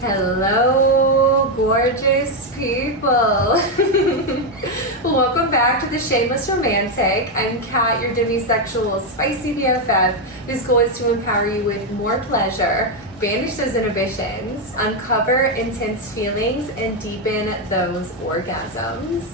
Hello, gorgeous people. Welcome back to the Shameless Romantic. I'm Kat, your demisexual spicy BFF, whose goal is to empower you with more pleasure, banish those inhibitions, uncover intense feelings, and deepen those orgasms.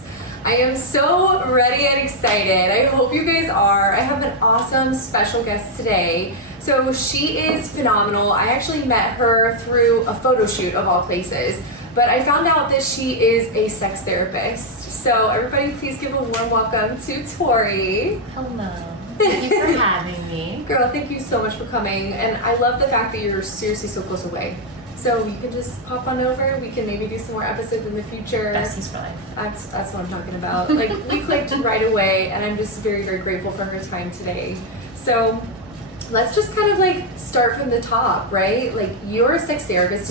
I am so ready and excited. I hope you guys are. I have an awesome special guest today. So she is phenomenal. I actually met her through a photo shoot of all places, but I found out that she is a sex therapist. So everybody please give a warm welcome to Tori. Hello. Thank you for having me. Girl, thank you so much for coming. And I love the fact that you're seriously so close away. So you can just pop on over. We can maybe do some more episodes in the future. Besties for life. That's what I'm talking about. Like, we clicked right away, and I'm just very, very grateful for her time today. So let's just kind of like start from the top, right? Like, you're a sex therapist.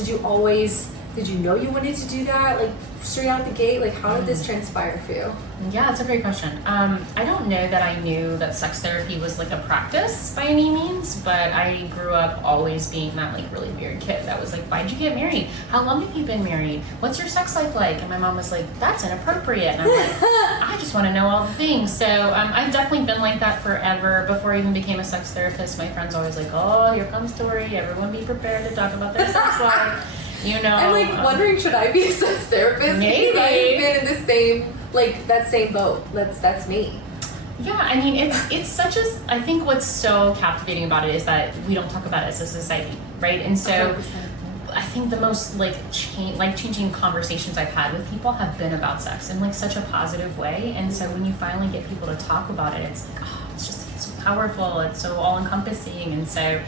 Did you know you wanted to do that? Like, straight out the gate? Like, how did this transpire for you? Yeah, it's a great question. I don't know that I knew that sex therapy was like a practice by any means, but I grew up always being that like really weird kid that was like, why'd you get married? How long have you been married? What's your sex life like? And my mom was like, that's inappropriate. And I'm like, I just want to know all the things. So I've definitely been like that forever. Before I even became a sex therapist, my friends always like, oh, here comes Tori. Everyone be prepared to talk about their sex life. You know, I'm like wondering, should I be a sex therapist? Maybe. Because I've been in the same, like, that same boat. That's me. Yeah, I mean, it's such a, I think what's so captivating about it is that we don't talk about it as a society, right? And so 100%. I think the most life-changing conversations I've had with people have been about sex in like such a positive way. And so when you finally get people to talk about it, it's like, oh, it's so powerful, it's so all-encompassing. And so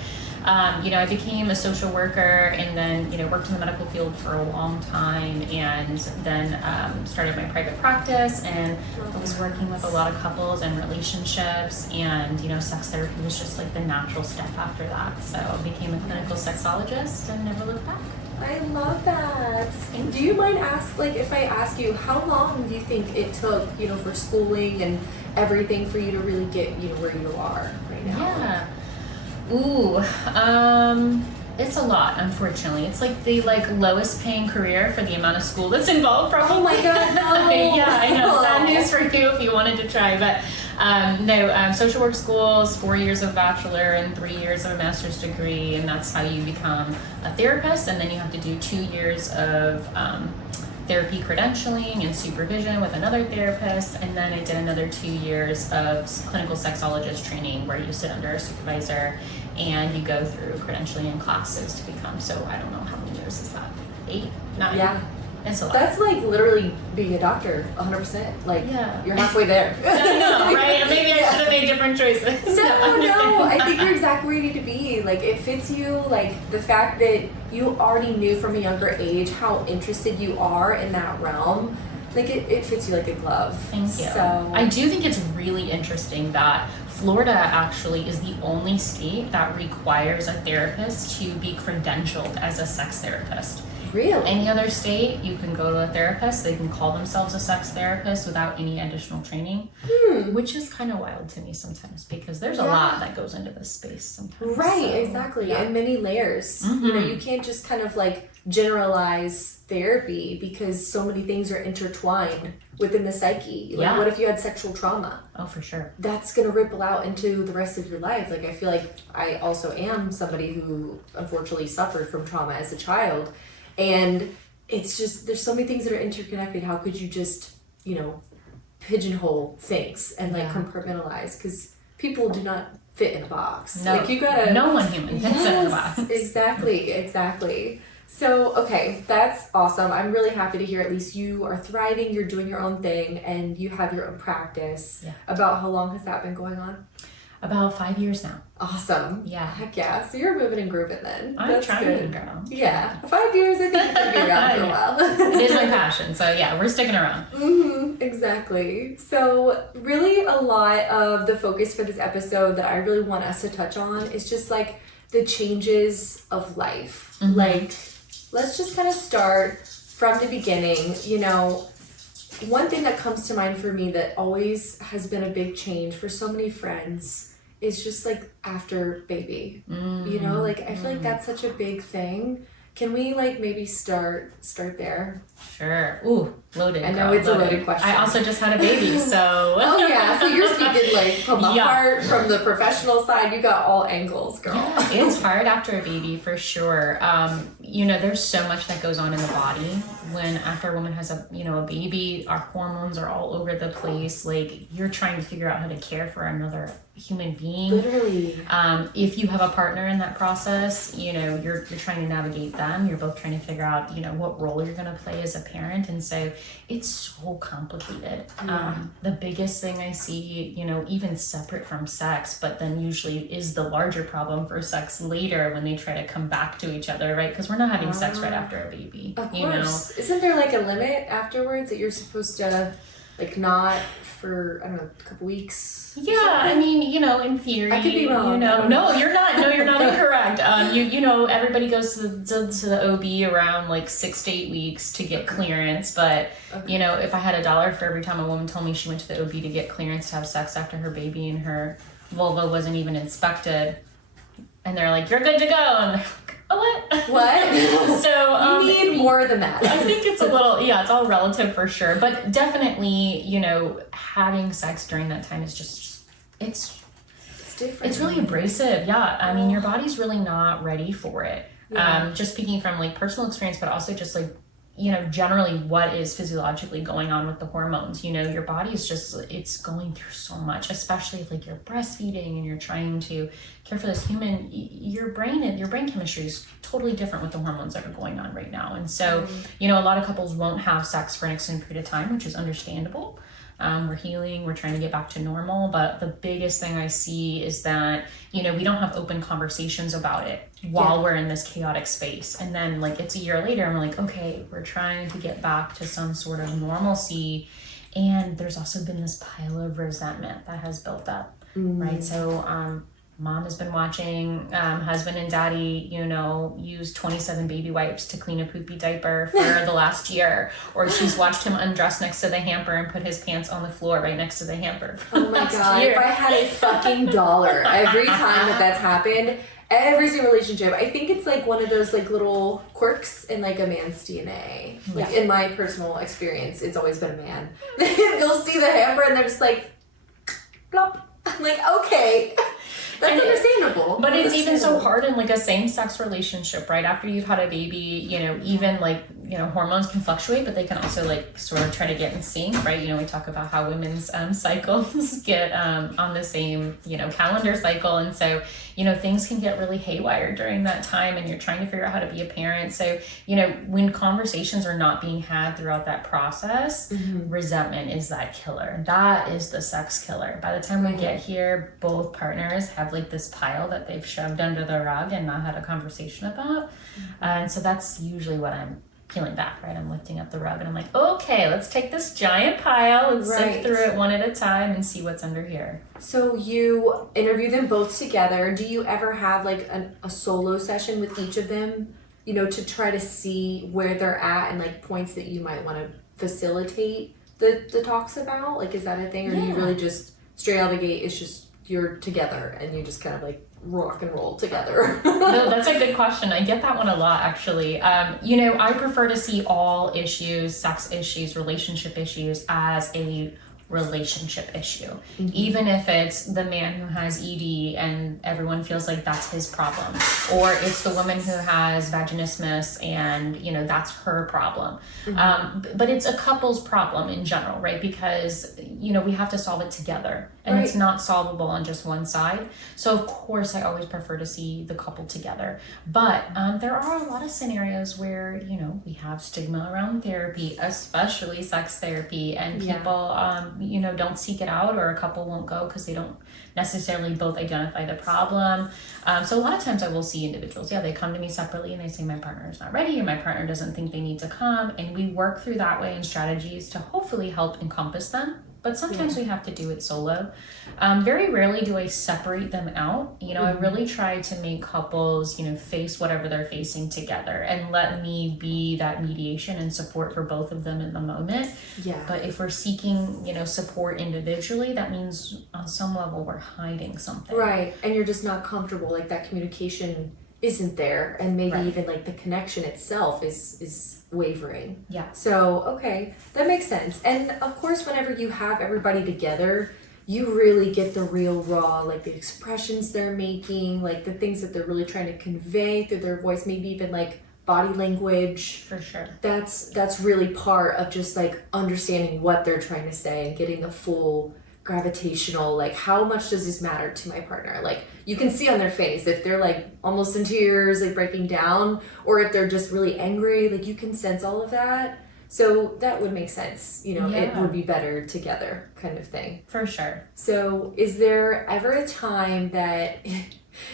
I became a social worker and then, worked in the medical field for a long time and then started my private practice and I was working with a lot of couples and relationships and, sex therapy was just like the natural step after that. So I became a clinical sexologist and never looked back. I love that. And do you mind if I ask you, how long do you think it took, for schooling and everything for you to really get, where you are right now? Yeah. Ooh, it's a lot, unfortunately. It's like the lowest paying career for the amount of school that's involved, probably. Oh my God, no. Yeah, I know. Sad news for you if you wanted to try, but social work schools, 4 years of bachelor and 3 years of a master's degree, and that's how you become a therapist. And then you have to do 2 years of therapy credentialing and supervision with another therapist, and then I did another 2 years of clinical sexologist training where you sit under a supervisor and you go through credentialing and classes to become, so I don't know how many years is that, 8, 9? Yeah. It's a lot. That's like literally being a doctor, 100%. Like, yeah. You're halfway there. I know, right? Maybe I should have made different choices. No, I think you're exactly where you need to be. Like, it fits you, like, the fact that you already knew from a younger age how interested you are in that realm. Like, it fits you like a glove. Thank you. So I do think it's really interesting that Florida actually is the only state that requires a therapist to be credentialed as a sex therapist. Really? Any other state, you can go to a therapist, they can call themselves a sex therapist without any additional training, which is kind of wild to me sometimes because there's a lot that goes into this space sometimes. Right, so, exactly. Yeah. And many layers. Mm-hmm. You can't just kind of like generalize therapy because so many things are intertwined within the psyche. Like, what if you had sexual trauma? Oh, for sure. That's going to ripple out into the rest of your life. Like, I feel like I also am somebody who unfortunately suffered from trauma as a child. And it's just, there's so many things that are interconnected. How could you just, pigeonhole things and compartmentalize? Because people do not fit in a box. No, like, you gotta. No one human fits in a box. Exactly. So, okay, that's awesome. I'm really happy to hear at least you are thriving, you're doing your own thing, and you have your own practice. Yeah. About how long has that been going on? About 5 years now. Awesome. Yeah. Heck yeah. So you're moving and grooving then. I'm trying, girl. Yeah. 5 years, I think you're going to be around for a while. It is my passion. So yeah, we're sticking around. Mm-hmm, exactly. So really a lot of the focus for this episode that I really want us to touch on is just like the changes of life. Like, let's just kind of start from the beginning. one thing that comes to mind for me that always has been a big change for so many friends is just like after baby. You know, like I feel like that's such a big thing. Can we like maybe start there? Sure. Ooh, loaded. I know it's a loaded question. I also just had a baby, so. Oh yeah, so you're speaking like from the heart, from the professional side. You got all angles, girl. Yeah, it's hard after a baby for sure. You know, there's so much that goes on in the body when after a woman has a baby. Our hormones are all over the place. Like you're trying to figure out how to care for another human being. Literally. If you have a partner in that process, you know, you're trying to navigate them. You're both trying to figure out, you know, what role you're going to play as a parent. And so it's so complicated. The biggest thing I see, you know, even separate from sex, but then usually is the larger problem for sex later when they try to come back to each other, right? Because we're not having sex right after a baby. Of you course. know? Isn't there like a limit afterwards that you're supposed to like not for, I don't know, a couple weeks? Yeah, I mean, you know, in theory, I could be wrong. You know, no, you're not incorrect. You know, everybody goes to the OB around like 6 to 8 weeks to get clearance. But you know, if I had $1 for every time a woman told me she went to the OB to get clearance to have sex after her baby and her vulva wasn't even inspected, and they're like, "You're good to go," and they're like, "Oh, what?" So you need more than that. I think it's a little, yeah, it's all relative for sure. But definitely, you know, having sex during that time is just, it's different. It's really abrasive. Yeah. I mean, your body's really not ready for it. Yeah. Just speaking from like personal experience, but also just like, you know, generally what is physiologically going on with the hormones. You know, your body is just, it's going through so much, especially if like you're breastfeeding and you're trying to care for this human. Your brain chemistry is totally different with the hormones that are going on right now. And so, you know, a lot of couples won't have sex for an extended period of time, which is understandable. We're healing, we're trying to get back to normal. But the biggest thing I see is that, you know, we don't have open conversations about it while we're in this chaotic space. And then like, it's a year later and we're like, okay, we're trying to get back to some sort of normalcy. And there's also been this pile of resentment that has built up, right? So, mom has been watching husband and daddy, you know, use 27 baby wipes to clean a poopy diaper for the last year. Or she's watched him undress next to the hamper and put his pants on the floor right next to the hamper. Oh my God, if I had a fucking dollar every time that's happened, every single relationship, I think it's like one of those like little quirks in like a man's DNA. Like in my personal experience, it's always been a man. They'll see the hamper and they're just like, plop. I'm like, okay. That's understandable. But it's even so hard in like a same-sex relationship, right? After you've had a baby, you know, even like, you know, hormones can fluctuate, but they can also like sort of try to get in sync, right? You know, we talk about how women's cycles get on the same, you know, calendar cycle. And so, you know, things can get really haywire during that time and you're trying to figure out how to be a parent. So, you know, when conversations are not being had throughout that process, resentment is that killer. That is the sex killer. By the time we get here, both partners have like this pile that they've shoved under the rug and not had a conversation about. And so that's usually what I'm peeling back, right? I'm lifting up the rug and I'm like, okay, let's take this giant pile and sift through it one at a time and see what's under here. So you interview them both together. Do you ever have like a solo session with each of them, you know, to try to see where they're at and like points that you might want to facilitate the talks about? Like, is that a thing? Or do you really just straight out of the gate, it's just you're together and you just kind of like rock and roll together? No, that's a good question. I get that one a lot, actually. You know, I prefer to see all issues, sex issues, relationship issues as a relationship issue. Even if it's the man who has ED and everyone feels like that's his problem, or it's the woman who has vaginismus and, you know, that's her problem. But it's a couple's problem in general, right? Because, you know, we have to solve it together and it's not solvable on just one side. So of course I always prefer to see the couple together. But there are a lot of scenarios where, you know, we have stigma around therapy, especially sex therapy, and people you know, don't seek it out, or a couple won't go because they don't necessarily both identify the problem. So a lot of times I will see individuals, they come to me separately and they say my partner is not ready or my partner doesn't think they need to come, and we work through that way and strategies to hopefully help encompass them but sometimes we have to do it solo. Very rarely do I separate them out. You know, I really try to make couples, you know, face whatever they're facing together and let me be that mediation and support for both of them in the moment. Yeah. But if we're seeking, you know, support individually, that means on some level we're hiding something. Right. And you're just not comfortable, like that communication isn't there, and maybe even like the connection itself is wavering. Yeah. So okay, that makes sense. And of course, whenever you have everybody together, you really get the real raw, like the expressions they're making, like the things that they're really trying to convey through their voice, maybe even like body language. For sure. That's really part of just like understanding what they're trying to say and getting the full gravitational, like how much does this matter to my partner? Like you can see on their face if they're like almost in tears, like breaking down, or if they're just really angry, like you can sense all of that. So that would make sense, you know, it would be better together kind of thing. For sure. So is there ever a time that,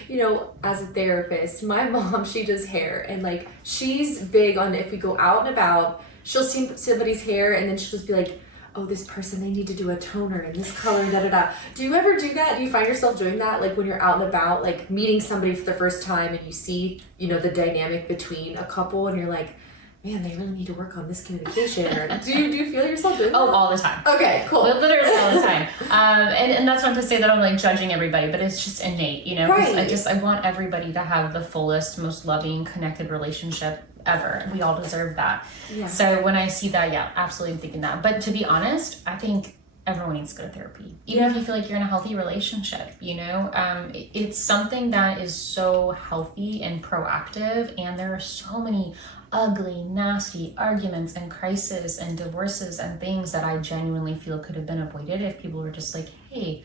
you know, as a therapist, my mom, she does hair, and like she's big on if we go out and about, she'll see somebody's hair and then she'll just be like, oh, this person, they need to do a toner in this color, da-da-da. Do you ever do that? Do you find yourself doing that? Like when you're out and about, like meeting somebody for the first time and you see, you know, the dynamic between a couple and you're like, man, they really need to work on this communication. Or do you feel yourself doing that? Oh, all the time. Okay, cool. Literally all the time. And that's not to say that I'm like judging everybody, but it's just innate, you know? Right. I want everybody to have the fullest, most loving, connected relationship ever. We all deserve that. Yeah. So when I see that, yeah, absolutely I'm thinking that. But to be honest, I think everyone needs to go to therapy. Even if you feel like you're in a healthy relationship, you know? It's something that is so healthy and proactive, and there are so many ugly, nasty arguments and crises and divorces and things that I genuinely feel could have been avoided if people were just like, hey,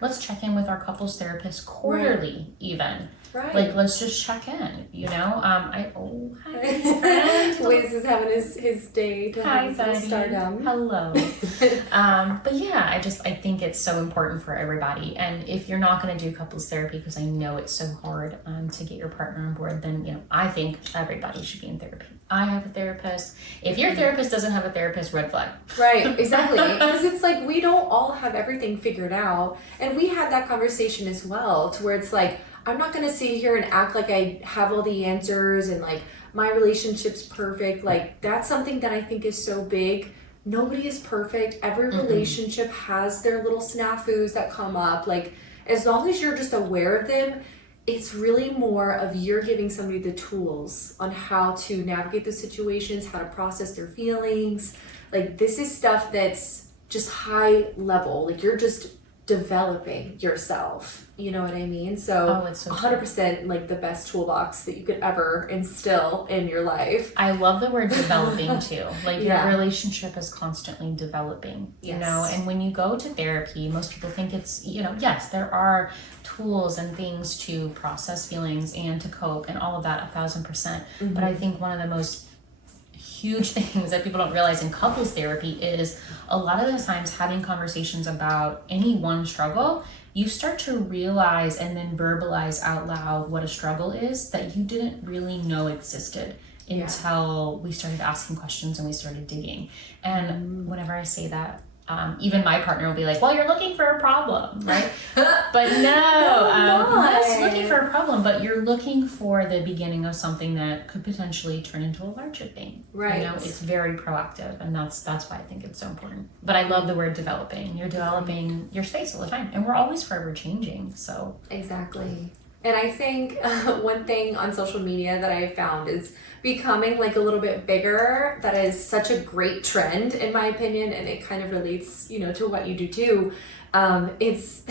let's check in with our couples therapist quarterly, even. Right. Like, let's just check in, you know? Hi, friend. Wiz is having his day to Hi, have buddy. some stardom. Hello. But yeah, I think it's so important for everybody. And if you're not going to do couples therapy, because I know it's so hard to get your partner on board, then, you know, I think everybody should be in therapy. I have a therapist. If your therapist doesn't have a therapist, red flag. Right, exactly. Because it's like we don't all have everything figured out. And we had that conversation as well, to where it's like, I'm not going to sit here and act like I have all the answers and like my relationship's perfect. Like that's something that I think is so big. Nobody is perfect. Every relationship has their little snafus that come up. Like as long as you're just aware of them, it's really more of you're giving somebody the tools on how to navigate the situations, how to process their feelings. Like this is stuff that's just high level. Like you're just developing yourself, you know what I mean? So, it's so 100% like the best toolbox that you could ever instill in your life. I love the word developing too. Like your relationship is constantly developing, you know? And when you go to therapy, most people think it's, you know, yes, there are tools and things to process feelings and to cope and all of that 1,000%. But I think one of the most huge things that people don't realize in couples therapy is a lot of the times having conversations about any one struggle, you start to realize and then verbalize out loud what a struggle is that you didn't really know existed until we started asking questions and we started digging. And whenever I say that, even my partner will be like, well, you're looking for a problem, right? But no, yes, looking for a problem, but you're looking for the beginning of something that could potentially turn into a larger thing. Right. You know, it's very proactive, and that's why I think it's so important. But I love the word developing. You're developing your space all the time, and we're always forever changing, so. Exactly. And I think one thing on social media that I have found is becoming like a little bit bigger. That is such a great trend in my opinion, and it kind of relates, you know, to what you do too. It's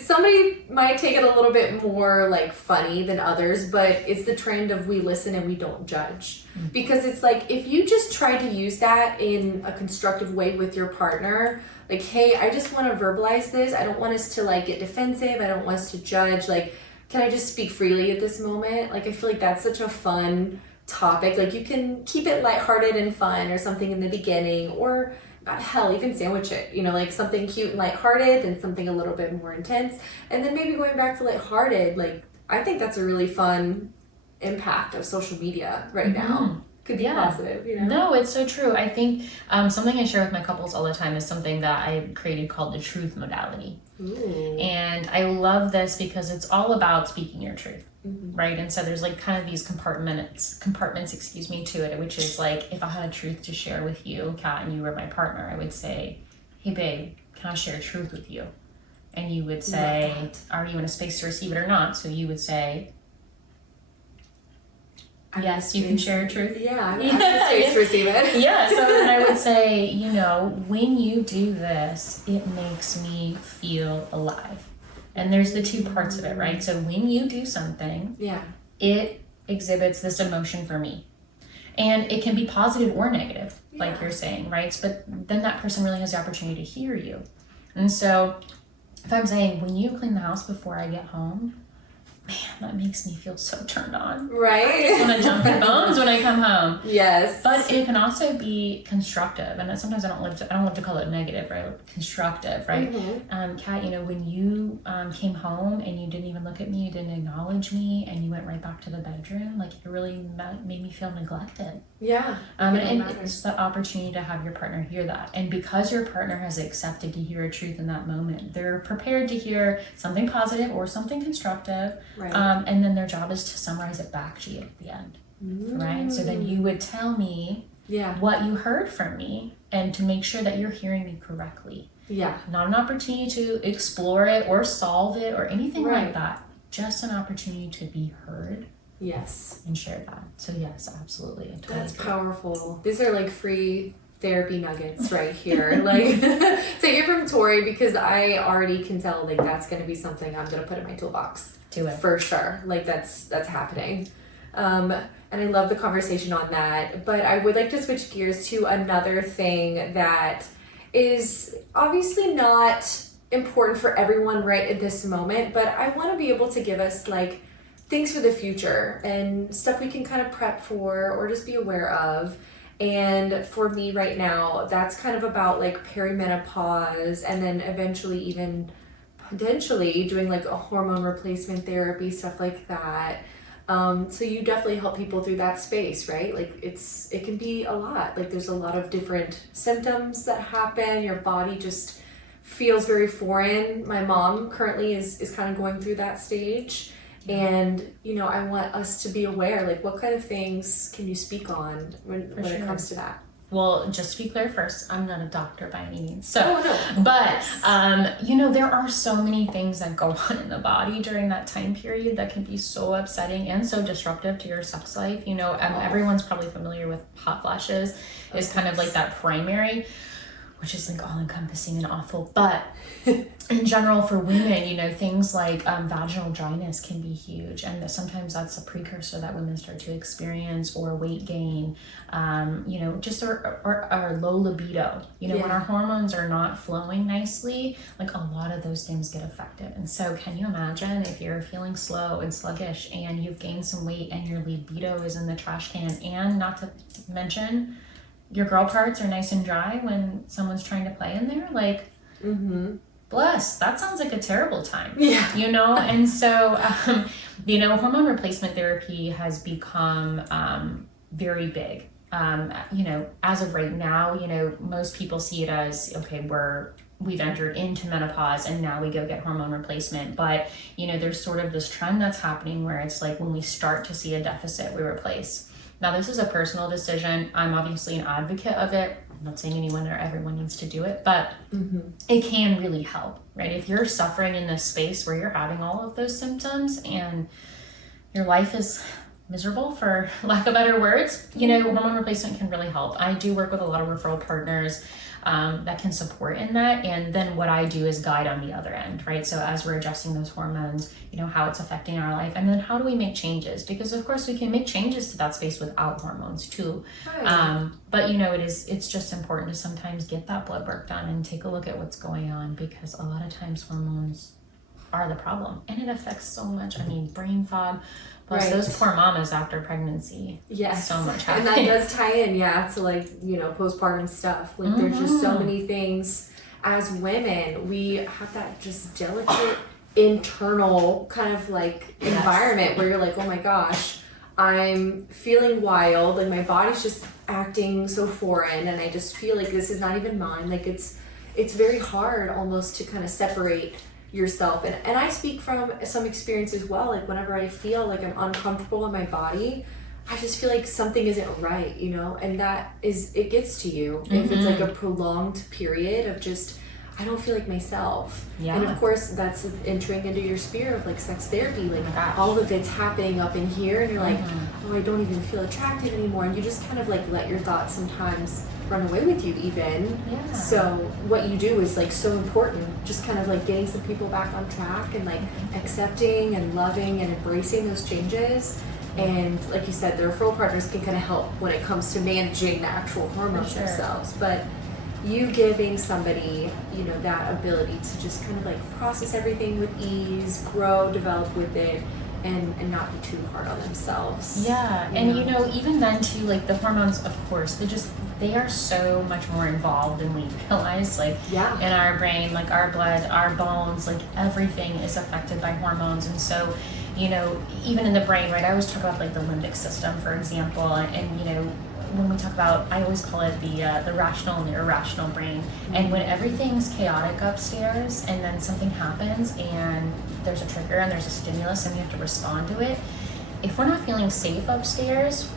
somebody might take it a little bit more like funny than others, but it's the trend of we listen and we don't judge. Because it's like if you just try to use that in a constructive way with your partner, like, hey, I just want to verbalize this. I don't want us to like get defensive. I don't want us to judge. Like, can I just speak freely at this moment? Like, I feel like that's such a fun topic. Like, you can keep it lighthearted and fun or something in the beginning, or hell, even sandwich it, you know, like something cute and lighthearted and something a little bit more intense. And then maybe going back to lighthearted, like, I think that's a really fun impact of social media right now. could be positive, you know? No, it's so true. I think something I share with my couples all the time is something that I created called the truth modality. Ooh. And I love this because it's all about speaking your truth, right? And so there's like kind of these compartments, to it, which is like, if I had a truth to share with you, Kat, and you were my partner, I would say, hey babe, can I share truth with you? And you would say, are you in a space to receive it or not? So you would say, yes, you can share your truth. Yeah, I'm in a space to receive it. Yeah, so then I would say, you know, when you do this, it makes me feel alive. And there's the two parts of it, right? So when you do something, it exhibits this emotion for me. And it can be positive or negative, like you're saying, right? But then that person really has the opportunity to hear you. And so if I'm saying, when you clean the house before I get home, man, that makes me feel so turned on. Right. I just want to jump in bones when I come home. Yes. But it can also be constructive, and sometimes I don't love to call it negative, right? Constructive, right? Kat, you know, when you came home and you didn't even look at me, you didn't acknowledge me, and you went right back to the bedroom, like, it really made me feel neglected. Yeah. And it's the opportunity to have your partner hear that. And because your partner has accepted to hear a truth in that moment, they're prepared to hear something positive or something constructive. Right. And then their job is to summarize it back to you at the end. Right? So then you would tell me what you heard from me, and to make sure that you're hearing me correctly. Yeah. Not an opportunity to explore it or solve it or anything like that. Just an opportunity to be heard. Yes. And share that. So yes, absolutely. Totally. That's powerful. These are like free therapy nuggets right here. Like, take it from Tori, because I already can tell, like, that's going to be something I'm going to put in my toolbox. Do it. For sure. Like, that's happening. And I love the conversation on that. But I would like to switch gears to another thing that is obviously not important for everyone right at this moment, but I want to be able to give us, like, things for the future and stuff we can kind of prep for or just be aware of. And for me right now, that's kind of about like perimenopause, and then eventually even potentially doing like a hormone replacement therapy, stuff like that. So you definitely help people through that space, right? Like, it can be a lot. Like, there's a lot of different symptoms that happen. Your body just feels very foreign. My mom currently is kind of going through that stage. And, you know, I want us to be aware, like, what kind of things can you speak on when it comes to that? Well, just to be clear first, I'm not a doctor by any means. So, no. But, you know, there are so many things that go on in the body during that time period that can be so upsetting and so disruptive to your sex life. You know, everyone's probably familiar with hot flashes. It's kind of like that primary, which is like all encompassing and awful. But in general, for women, you know, things like vaginal dryness can be huge. And sometimes that's a precursor that women start to experience, or weight gain, you know, just our low libido. You know, when our hormones are not flowing nicely, like, a lot of those things get affected. And so can you imagine if you're feeling slow and sluggish and you've gained some weight and your libido is in the trash can, and not to mention your girl parts are nice and dry when someone's trying to play in there, like, bless, that sounds like a terrible time. Yeah. You know? And so, you know, hormone replacement therapy has become very big. You know, as of right now, you know, most people see it as, okay, we've entered into menopause and now we go get hormone replacement. But, you know, there's sort of this trend that's happening where it's like, when we start to see a deficit, we replace. Now, this is a personal decision. I'm obviously an advocate of it. I'm not saying anyone or everyone needs to do it, but it can really help, right? If you're suffering in this space where you're having all of those symptoms and your life is miserable, for lack of better words, you know, hormone replacement can really help. I do work with a lot of referral partners that can support in that. And then what I do is guide on the other end, right? So as we're adjusting those hormones, you know, how it's affecting our life, and then how do we make changes? Because of course we can make changes to that space without hormones too. But you know, it's just important to sometimes get that blood work done and take a look at what's going on, because a lot of times hormones are the problem, and it affects so much. I mean, brain fog, plus those poor mamas after pregnancy. Yes. So much happening. And that does tie in, to like, you know, postpartum stuff. Like, there's just so many things as women. We have that just delicate internal kind of like environment where you're like, oh my gosh, I'm feeling wild, like my body's just acting so foreign, and I just feel like this is not even mine. Like it's very hard almost to kind of separate yourself. And I speak from some experience as well. Like whenever I feel like I'm uncomfortable in my body, I just feel like something isn't right, you know? And it gets to you if it's like a prolonged period of just, I don't feel like myself. Yeah. And of course that's entering into your sphere of like sex therapy, like all of it's happening up in here, and you're like, oh, I don't even feel attracted anymore. And you just kind of like let your thoughts sometimes run away with you even. Yeah. So what you do is like so important, just kind of like getting some people back on track and like accepting and loving and embracing those changes. And like you said, the referral partners can kind of help when it comes to managing the actual hormones themselves. But you giving somebody, you know, that ability to just kind of like process everything with ease, grow, develop with it, and not be too hard on themselves. Yeah, and you know, even then too, like the hormones, of course, they are so much more involved than we realize. Like in our brain, like our blood, our bones, like everything is affected by hormones. And so, you know, even in the brain, right? I always talk about like the limbic system, for example, and you know, when we talk about, I always call it the rational and the irrational brain. And when everything's chaotic upstairs and then something happens and there's a trigger and there's a stimulus and we have to respond to it, if we're not feeling safe upstairs,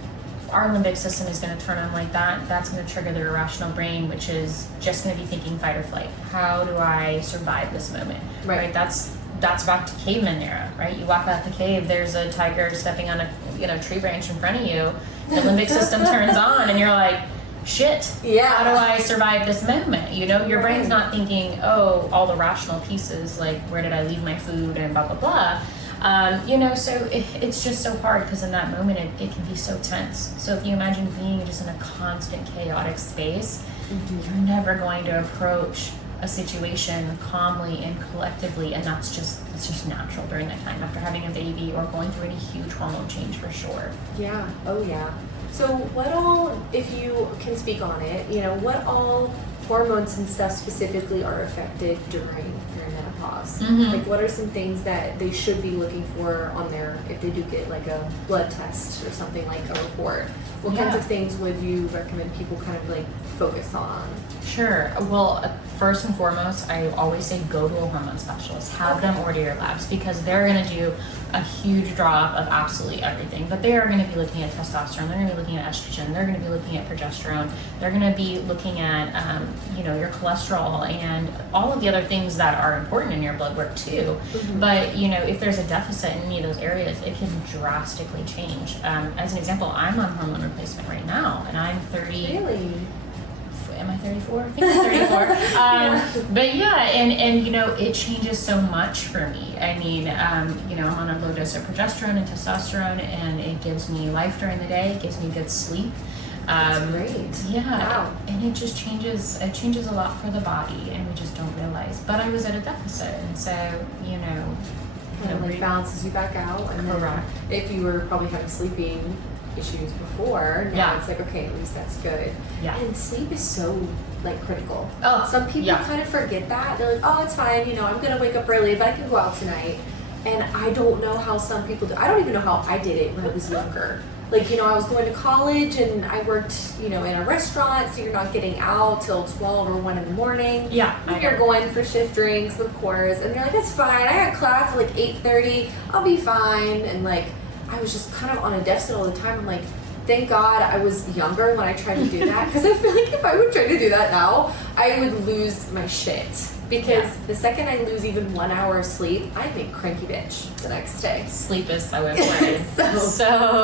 our limbic system is going to turn on like that. That's going to trigger the irrational brain, which is just going to be thinking fight or flight. How do I survive this moment? Right? That's back to caveman era, right? You walk out the cave, there's a tiger stepping on a tree branch in front of you. The limbic system turns on and you're like, shit, how do I survive this moment? You know, your brain's not thinking, oh, all the rational pieces, like where did I leave my food and blah, blah, blah. You know, so it's just so hard because in that moment it can be so tense. So if you imagine being just in a constant chaotic space, you're never going to approach a situation calmly and collectively, and it's just natural during that time after having a baby or going through any huge hormone change for sure. Yeah. Oh yeah. So what all, if you can speak on it, you know, what all hormones and stuff specifically are affected during menopause? Like what are some things that they should be looking for on their, if they do get like a blood test or something, like a report? What kinds of things would you recommend people kind of like focus on? Sure. Well, first and foremost, I always say go to a hormone specialist. Have them order your labs because they're going to do a huge drop of absolutely everything. But they are going to be looking at testosterone. They're going to be looking at estrogen. They're going to be looking at progesterone. They're going to be looking at, you know, your cholesterol and all of the other things that are important in your blood work too. But, you know, if there's a deficit in any of those areas, it can drastically change. As an example, I'm on hormone replacement right now, and I'm 30. Really? Am I 34? I think I'm 34. But yeah, and you know, it changes so much for me. I mean, you know, I'm on a low dose of progesterone and testosterone, and it gives me life during the day. It gives me good sleep. That's great. Yeah. Wow. And it just changes. It changes a lot for the body, and we just don't realize. But I was at a deficit, and so you know, kind of like balances you back out. And then if you were probably having sleeping issues before, now it's like, okay, at least that's good. And sleep is so like critical. Some people kind of forget that. They're like, oh, it's fine, you know, I'm gonna wake up early, but I can go out tonight. And I don't know how some people do. I don't even know how I did it when I was younger. Like, you know, I was going to college and I worked, you know, in a restaurant, so you're not getting out till 12 or 1 in the morning. You're going for shift drinks, of course, and you're like, it's fine. I got class at like 8:30. I'll be fine. And like, I was just kind of on a deficit all the time. I'm like, thank God I was younger when I tried to do that, because I feel like if I would try to do that now, I would lose my shit. Because the second I lose even 1 hour of sleep, I'm a cranky bitch the next day. Sleep is so important.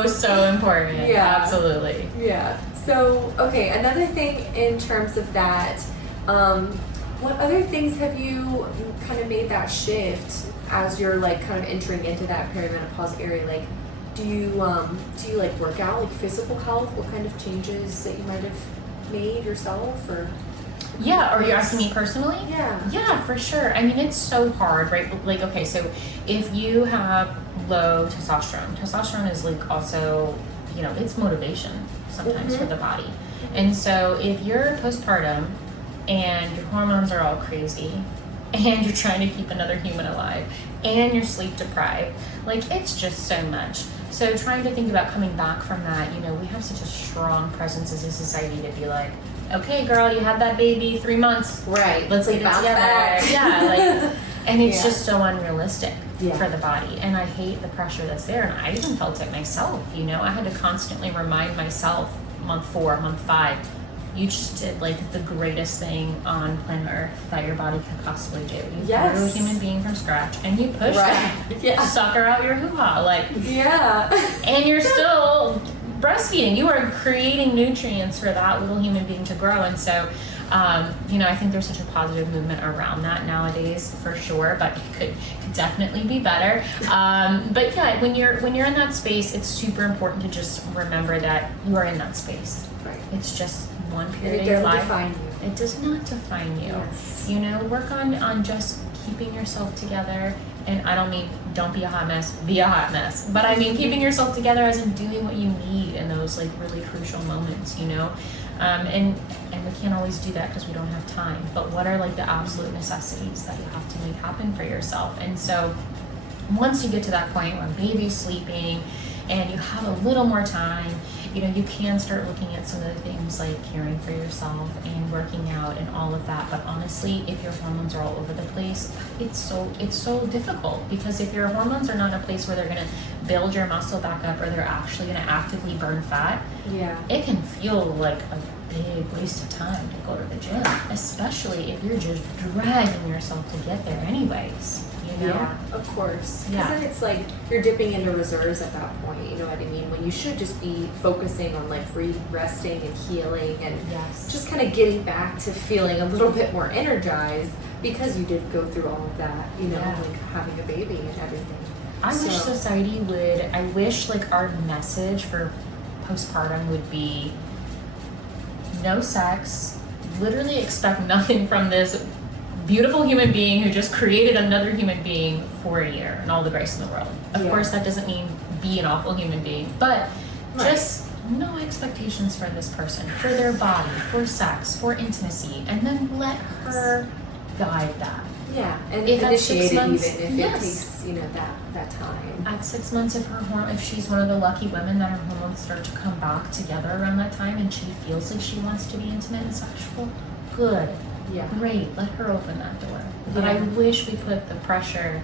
so important. Yeah. Absolutely. Yeah. So, okay, another thing in terms of that, what other things have you kind of made that shift as you're like kind of entering into that perimenopause area? Like, do you like work out, like physical health? What kind of changes that you might have made yourself, or? Yeah, or you're asking me personally? Yeah, for sure. I mean, it's so hard, right? Like, okay, so if you have low testosterone is like also, you know, it's motivation sometimes for the body. And so if you're postpartum and your hormones are all crazy and you're trying to keep another human alive and you're sleep deprived, like, it's just so much. So trying to think about coming back from that, you know, we have such a strong presence as a society to be like, okay, girl, you had that baby 3 months. Right. Let's get it bounce together. back. Yeah, like, and it's Yeah. just so unrealistic Yeah. for the body. And I hate the pressure that's there. And I even felt it myself, you know. I had to constantly remind myself, month 4, month 5, you just did like the greatest thing on planet Earth that your body could possibly do. You Yes. grew a human being from scratch and you pushed that Yeah. sucker out your hoo-ha. Like, Yeah. and you're still breastfeeding. You are creating nutrients for that little human being to grow. And so, you know, I think there's such a positive movement around that nowadays, for sure. But it could definitely be better. But yeah, when you're in that space, it's super important to just remember that you are in that space. Right. It's just one And period it of your doesn't life. define you. It does not define you. Yes. You know, work on just keeping yourself together. And I don't mean don't be a hot mess, be a hot mess. But I mean keeping yourself together as in doing what you need in those like really crucial moments, you know? And we can't always do that because we don't have time. But what are like the absolute necessities that you have to make happen for yourself? And so once you get to that point where baby's sleeping and you have a little more time, you know, you can start looking at some of the things like caring for yourself and working out and all of that. But honestly, if your hormones are all over the place, it's so difficult, because if your hormones are not in a place where they're going to build your muscle back up or they're actually going to actively burn fat, Yeah. it can feel like a big waste of time to go to the gym, especially if you're just dragging yourself to get there anyways. You know? Yeah, of course. Because Yeah. then it's like you're dipping into reserves at that point, you know what I mean? When you should just be focusing on like resting and healing and Yes. just kind of getting back to feeling a little bit more energized, because you did go through all of that, you know, Yeah. like having a baby and everything. I wish So- society would, I wish like our message for postpartum would be no sex, literally expect nothing from this beautiful human being who just created another human being for a year and all the grace in the world. Of Yeah. course, that doesn't mean be an awful human being, but Right. just no expectations for this person, for their body, for sex, for intimacy, and then let her guide that. Yeah, and If at 6 initiate it months- even if yes. it takes, you know, that time. At 6 months, if she's one of the lucky women that her hormones start to come back together around that time and she feels like she wants to be intimate and sexual, good, Yeah. great, let her open that door. But I Yeah. wish we put the pressure,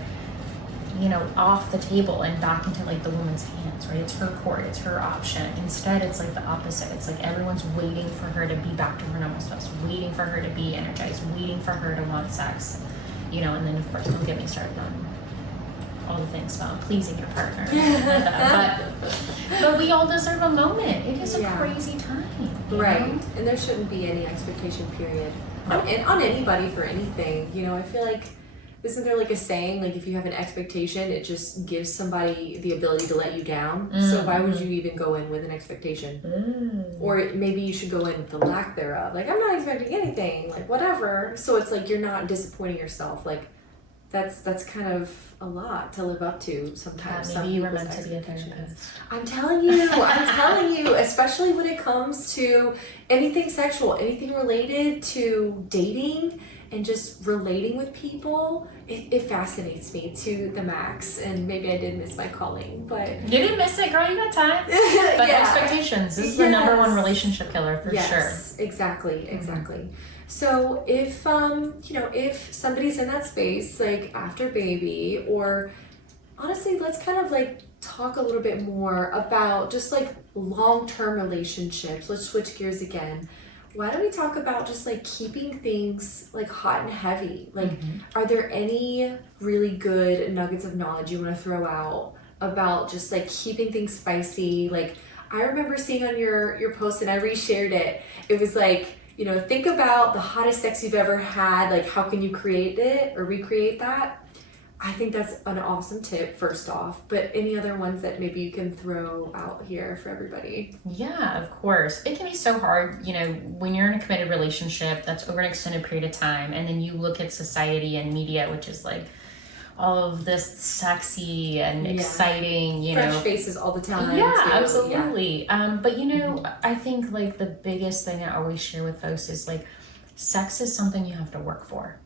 you know, off the table and back into like the woman's hands, right? It's her court, it's her option. Instead, it's like the opposite. It's like everyone's waiting for her to be back to her normal self, waiting for her to be energized, waiting for her to want sex, you know. And then of course, don't get me started on all the things about pleasing your partner. but we all deserve a moment. It is a Yeah. crazy time, you Right. know? And there shouldn't be any expectation period Nope. on anybody for anything. You know, I feel like, isn't there like a saying, like if you have an expectation, it just gives somebody the ability to let you down? So why would you even go in with an expectation? Or maybe you should go in with the lack thereof. Like, I'm not expecting anything, like whatever. So it's like you're not disappointing yourself. Like that's kind of a lot to live up to sometimes. Maybe you were people's meant to be a expectations. therapist. I'm telling you, especially when it comes to anything sexual, anything related to dating and just relating with people, it fascinates me to the max. And maybe I did miss my calling, but You didn't miss it, girl. You got time. But yeah. expectations. This is the number one Yes. relationship killer for sure. Yes, exactly. So if you know, if somebody's in that space, like after baby, or honestly, let's kind of like talk a little bit more about just like long-term relationships. Let's switch gears again. Why don't we talk about just like keeping things like hot and heavy? Like, are there any really good nuggets of knowledge you want to throw out about just like keeping things spicy? Like, I remember seeing on your post, and I reshared it. It was like, you know, think about the hottest sex you've ever had. Like, how can you create it or recreate that? I think that's an awesome tip, first off. But any other ones that maybe you can throw out here for everybody? Yeah, of course. It can be so hard, you know, when you're in a committed relationship that's over an extended period of time, and then you look at society and media, which is like all of this sexy and exciting, you Fresh know. faces all the time. Yeah, too. absolutely. But you know, I think like the biggest thing I always share with folks is like, sex is something you have to work for.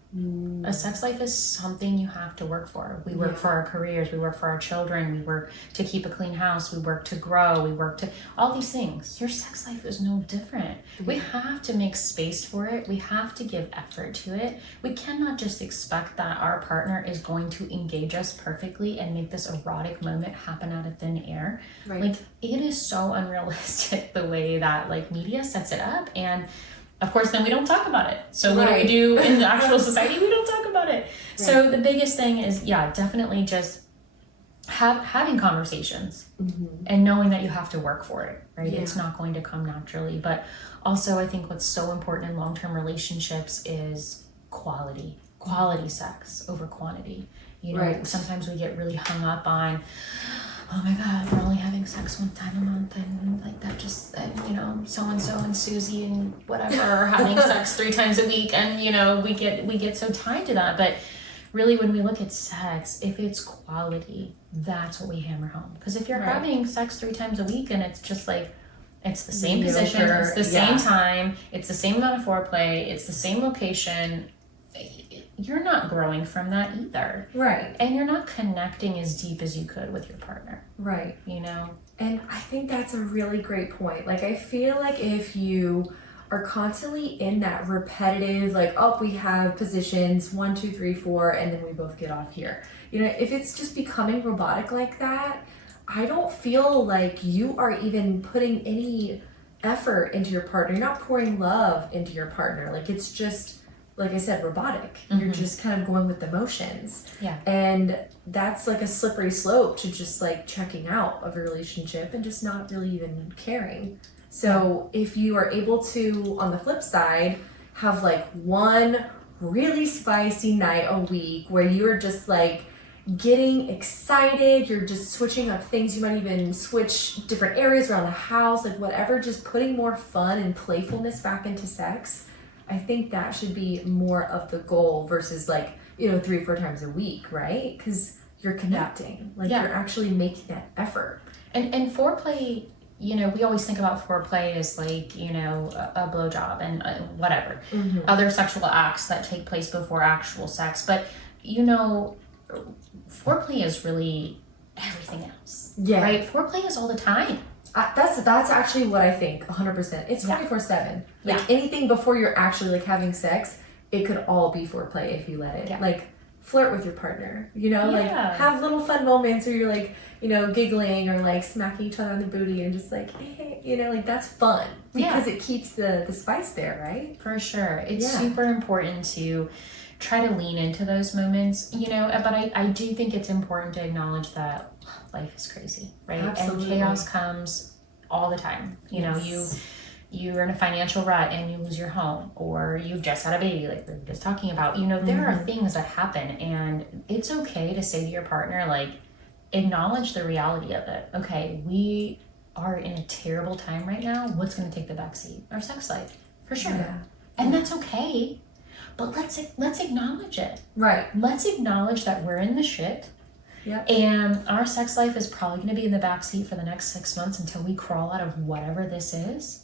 A sex life is something you have to work for. We work for our careers, we work for our children, we work to keep a clean house, we work to grow, we work to all these things. Your sex life is no different. We have to make space for it. We have to give effort to it. We cannot just expect that our partner is going to engage us perfectly and make this erotic moment happen out of thin air. Right. Like, it is so unrealistic the way that like media sets it up. And of course, then we don't talk about it. So what do we do in the actual society? We don't talk about it. Right. So the biggest thing is, definitely just having conversations and knowing that you have to work for it, right? Yeah. It's not going to come naturally. But also, I think what's so important in long-term relationships is quality sex over quantity. You know, sometimes we get really hung up on, oh my God, we're only having sex one time a month, and like that just, you know, so-and-so and Susie and whatever are having sex 3 times a week, and you know, we get so tied to that. But really, when we look at sex, if it's quality, that's what we hammer home. Because if you're having sex 3 times a week and it's just like, it's the same position, it's the same time, it's the same amount of foreplay, it's the same location, you're not growing from that either. Right. And you're not connecting as deep as you could with your partner. Right. You know? And I think that's a really great point. Like, I feel like if you are constantly in that repetitive, like, oh, we have positions 1, 2, 3, 4, and then we both get off here. You know, if it's just becoming robotic like that, I don't feel like you are even putting any effort into your partner. You're not pouring love into your partner. Like, it's just, like I said, robotic. You're just kind of going with the motions. Yeah. And that's like a slippery slope to just like checking out of a relationship and just not really even caring. So if you are able to, on the flip side, have like one really spicy night a week where you're just like getting excited, you're just switching up things, you might even switch different areas around the house, like whatever, just putting more fun and playfulness back into sex. I think that should be more of the goal versus like, you know, 3 or 4 times a week, right? Because you're connecting, like you're actually making that effort. And foreplay, you know, we always think about foreplay as like, you know, a blowjob and whatever, other sexual acts that take place before actual sex. But, you know, foreplay is really everything else, right? Foreplay is all the time. That's actually what I think, 100%. It's 24/7. Like anything before you're actually like having sex, it could all be foreplay if you let it. Like flirt with your partner, you know, like have little fun moments where you're like, you know, giggling or like smacking each other on the booty and just like, hey, you know, like that's fun because it keeps the spice there, right? For sure. It's super important to try to lean into those moments, you know, but I do think it's important to acknowledge that life is crazy, right? Absolutely. And chaos comes all the time. You know, you're in a financial rut and you lose your home, or you've just had a baby, like we were just talking about. You know, there are things that happen, and it's okay to say to your partner, like, acknowledge the reality of it. Okay, we are in a terrible time right now. What's going to take the backseat? Our sex life, for sure. And that's okay. But let's acknowledge it. Right. Let's acknowledge that we're in the shit. Yep. And our sex life is probably going to be in the backseat for the next 6 months until we crawl out of whatever this is.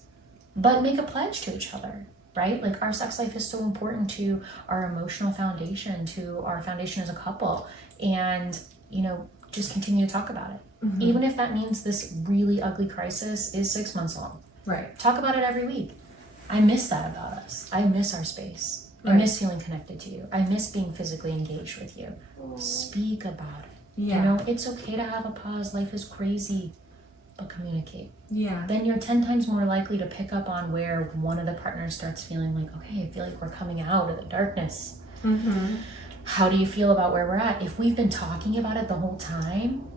But make a pledge to each other, right? Like, our sex life is so important to our emotional foundation, to our foundation as a couple. And, you know, just continue to talk about it. Even if that means this really ugly crisis is 6 months long. Right. Talk about it every week. I miss that about us. I miss our space. I miss feeling connected to you. I miss being physically engaged with you. Speak about it. You know, it's okay to have a pause. Life is crazy, but communicate. Yeah. Then you're 10 times more likely to pick up on where one of the partners starts feeling like, okay, I feel like we're coming out of the darkness. How do you feel about where we're at? If we've been talking about it the whole time,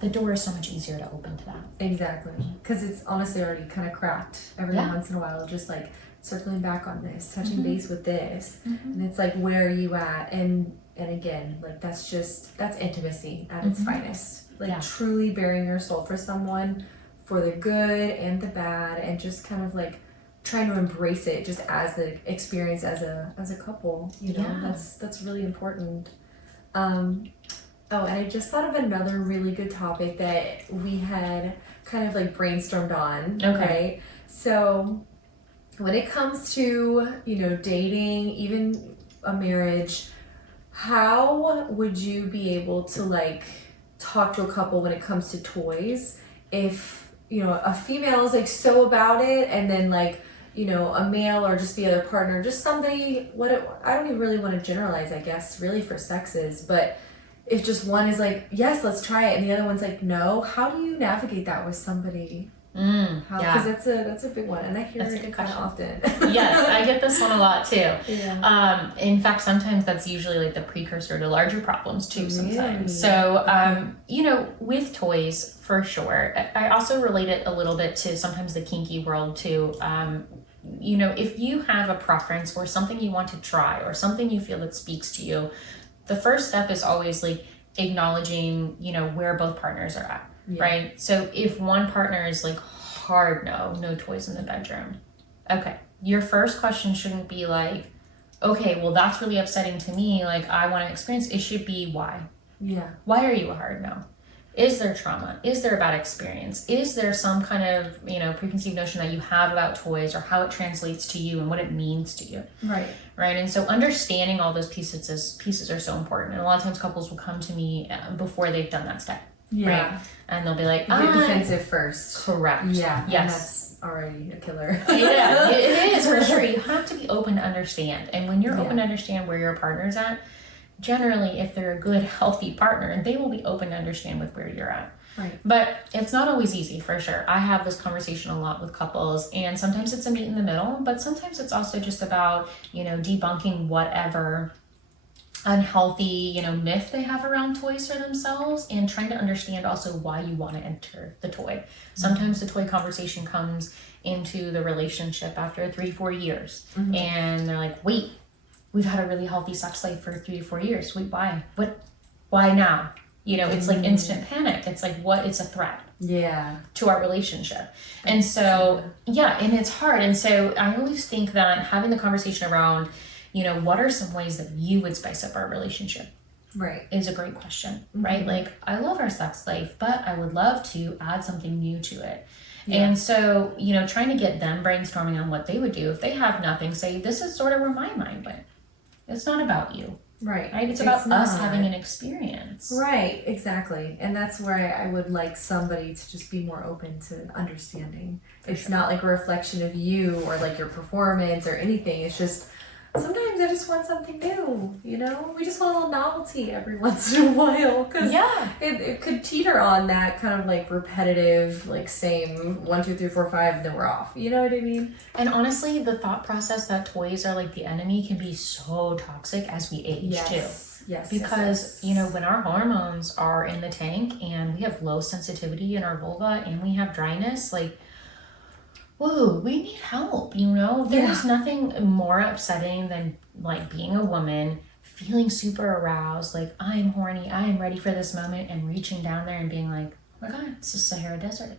the door is so much easier to open to that. Exactly. Because it's honestly already kind of cracked every once in a while, just like circling back on this, touching base with this. And it's like, where are you at? And again, like that's intimacy at its finest. Like truly bearing your soul for someone, for the good and the bad, and just kind of like trying to embrace it just as the experience as a couple, you know. That's really important. Oh, and I just thought of another really good topic that we had kind of like brainstormed on. Okay. Right? So when it comes to, dating, even a marriage, how would you be able to like talk to a couple when it comes to toys if, a female is like so about it, and then like, a male or just the other partner, just somebody, I don't even really want to generalize, I guess, really for sexes, but if just one is like, yes, let's try it, and the other one's like, no, how do you navigate that with somebody? Because that's a big one, and I hear it kind of often. Yes, I get this one a lot too. Yeah. In fact, sometimes that's usually like the precursor to larger problems too. Sometimes, Really? so with toys for sure. I also relate it a little bit to sometimes the kinky world too. If you have a preference or something you want to try or something you feel that speaks to you, the first step is always like acknowledging, where both partners are at. Yeah. Right? So if one partner is like hard no toys in the bedroom. Okay. Your first question shouldn't be like, okay, well that's really upsetting to me. Like I want to experience. It should be why. Yeah. Why are you a hard no? Is there trauma? Is there a bad experience? Is there some kind of, preconceived notion that you have about toys or how it translates to you and what it means to you? Right. Right. And so understanding all those pieces are so important. And a lot of times couples will come to me before they've done that step. Yeah. Right? And they'll be like, get defensive first. Correct. Yeah. Yes. And that's already a killer. Yeah, it is for sure. You have to be open to understand. And when you're open to understand where your partner's at, generally, if they're a good, healthy partner, they will be open to understand with where you're at. Right. But it's not always easy, for sure. I have this conversation a lot with couples, and sometimes it's a meet in the middle, but sometimes it's also just about, debunking whatever unhealthy, myth they have around toys for themselves, and trying to understand also why you want to enter the toy. Sometimes the toy conversation comes into the relationship after 3-4 years, and they're like, wait, we've had a really healthy sex life for 3 to 4 years. Wait, why? Why now? It's like instant panic. It's like, it's a threat. Yeah. To our relationship. And so, and it's hard. And so I always think that having the conversation around, what are some ways that you would spice up our relationship? Right. Is a great question, right? Like, I love our sex life, but I would love to add something new to it. Yeah. And so, trying to get them brainstorming on what they would do. If they have nothing, say, this is sort of where my mind went. It's not about you. Right. It's about us having an experience. Right, exactly. And that's where I would like somebody to just be more open to understanding. It's not like a reflection of you or like your performance or anything. It's just sometimes I just want something new, We just want a little novelty every once in a while. Because it could teeter on that kind of like repetitive, like same 1, 2, 3, 4, 5, and then we're off. You know what I mean? And honestly, the thought process that toys are like the enemy can be so toxic as we age too. Yes. Because, when our hormones are in the tank and we have low sensitivity in our vulva and we have dryness, like, whoa, we need help, There's nothing more upsetting than like being a woman, feeling super aroused, like I'm horny, I am ready for this moment, and reaching down there and being like, oh my God, it's the Sahara Desert.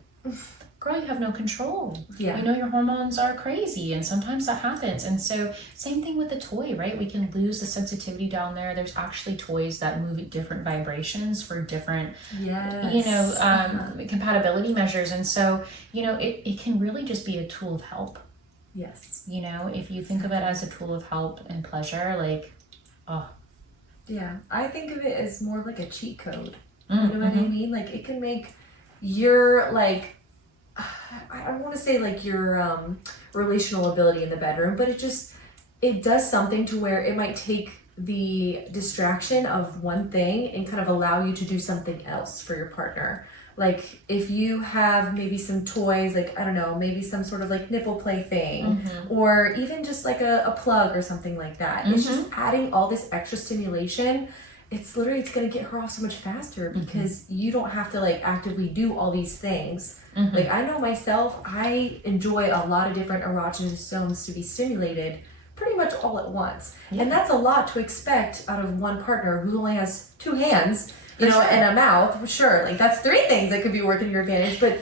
Girl, you have no control. Yeah. Your hormones are crazy, and sometimes that happens. And so same thing with the toy, right? We can lose the sensitivity down there. There's actually toys that move at different vibrations for different, compatibility measures. And so, it can really just be a tool of help. Yes. If you think of it as a tool of help and pleasure, like, oh. Yeah, I think of it as more like a cheat code. You know what I mean? Like, it can make your, like, I don't want to say like your relational ability in the bedroom, but it does something to where it might take the distraction of one thing and kind of allow you to do something else for your partner. Like if you have maybe some toys, like, I don't know, maybe some sort of like nipple play thing, or even just like a plug or something like that. It's just adding all this extra stimulation. It's going to get her off so much faster because you don't have to like actively do all these things. Like I know myself, I enjoy a lot of different erogenous zones to be stimulated pretty much all at once. And that's a lot to expect out of one partner who only has 2 hands, and a mouth, for sure. Like that's 3 things that could be working to your advantage. But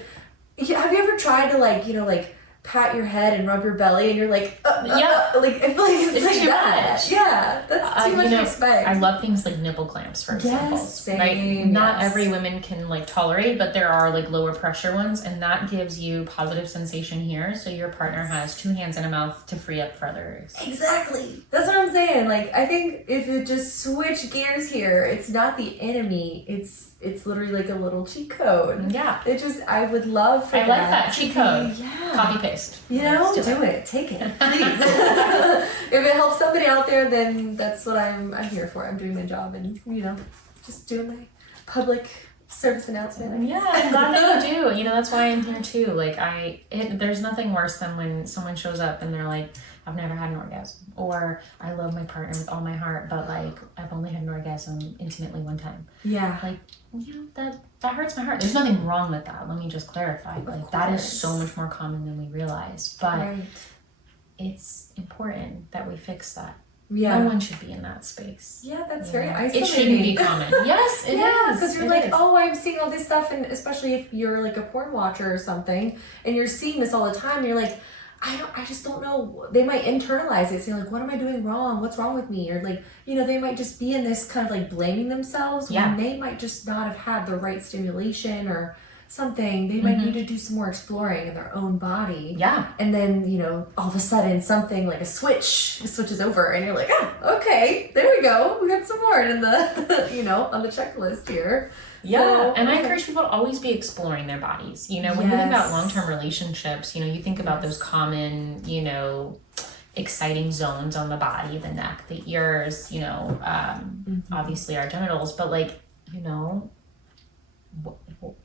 have you ever tried to like pat your head and rub your belly, and you're like, like I feel like it's like too that. much. Yeah, that's too much respect. I love things like nipple clamps, for example. Same, right? Not every woman can like tolerate, but there are like lower pressure ones, and that gives you positive sensation here, so your partner has 2 hands and a mouth to free up further. Exactly. That's what I'm saying. Like, I think if you just switch gears here, it's not the enemy. It's literally like a little cheat code. Yeah. I would love for I like that cheat code. Yeah. Copy paste. You know, do it. Take it, please. If it helps somebody out there, then that's what I'm here for. I'm doing my job and, you know, just doing my public service announcement. Yeah, I'm glad that you do. You know, that's why I'm here too. Like, there's nothing worse than when someone shows up and they're like, I've never had an orgasm, or I love my partner with all my heart, but like I've only had an orgasm intimately one time. Yeah. Like, you know, that hurts my heart. There's nothing wrong with that. Let me just clarify. Like, that is so much more common than we realize. But it's important that we fix that. Yeah. No one should be in that space. Yeah, that's very isolating. It shouldn't be common. Yes, it is. Yeah, because you're like, oh, I'm seeing all this stuff, and especially if you're like a porn watcher or something, and you're seeing this all the time, you're like, I just don't know. They might internalize it, saying like, what am I doing wrong? What's wrong with me? Or like, you know, they might just be in this kind of like blaming themselves when they might just not have had the right stimulation or something. They might need to do some more exploring in their own body. Yeah. And then, you know, all of a sudden something like a switch switches over and you're like, okay, there we go. We got some more in the, you know, on the checklist here. Yeah, so, and I encourage people to always be exploring their bodies. You know, when you think about long-term relationships, you know, you think about those common, you know, exciting zones on the body, the neck, the ears, you know, obviously our genitals, but like, you know,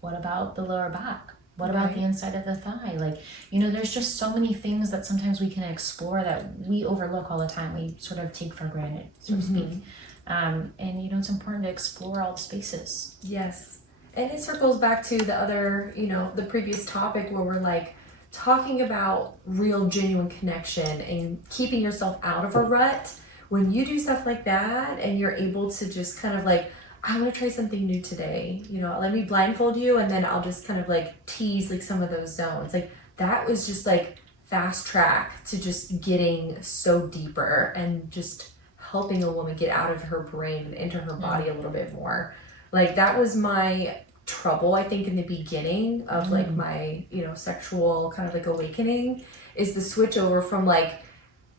what about the lower back? What about the inside of the thigh? Like, you know, there's just so many things that sometimes we can explore that we overlook all the time. We sort of take for granted, so to speak. And, you know, it's important to explore all the spaces. Yes. And it circles back to the other, you know, the previous topic where we're like talking about real, genuine connection and keeping yourself out of a rut. When you do stuff like that and you're able to just kind of like, I want to try something new today, you know, let me blindfold you and then I'll just kind of like tease like some of those zones. Like that was just like fast track to just getting so deeper and just helping a woman get out of her brain and into her body a little bit more. Like that was my trouble, I think, in the beginning of like my, you know, sexual kind of like awakening, is the switch over from like,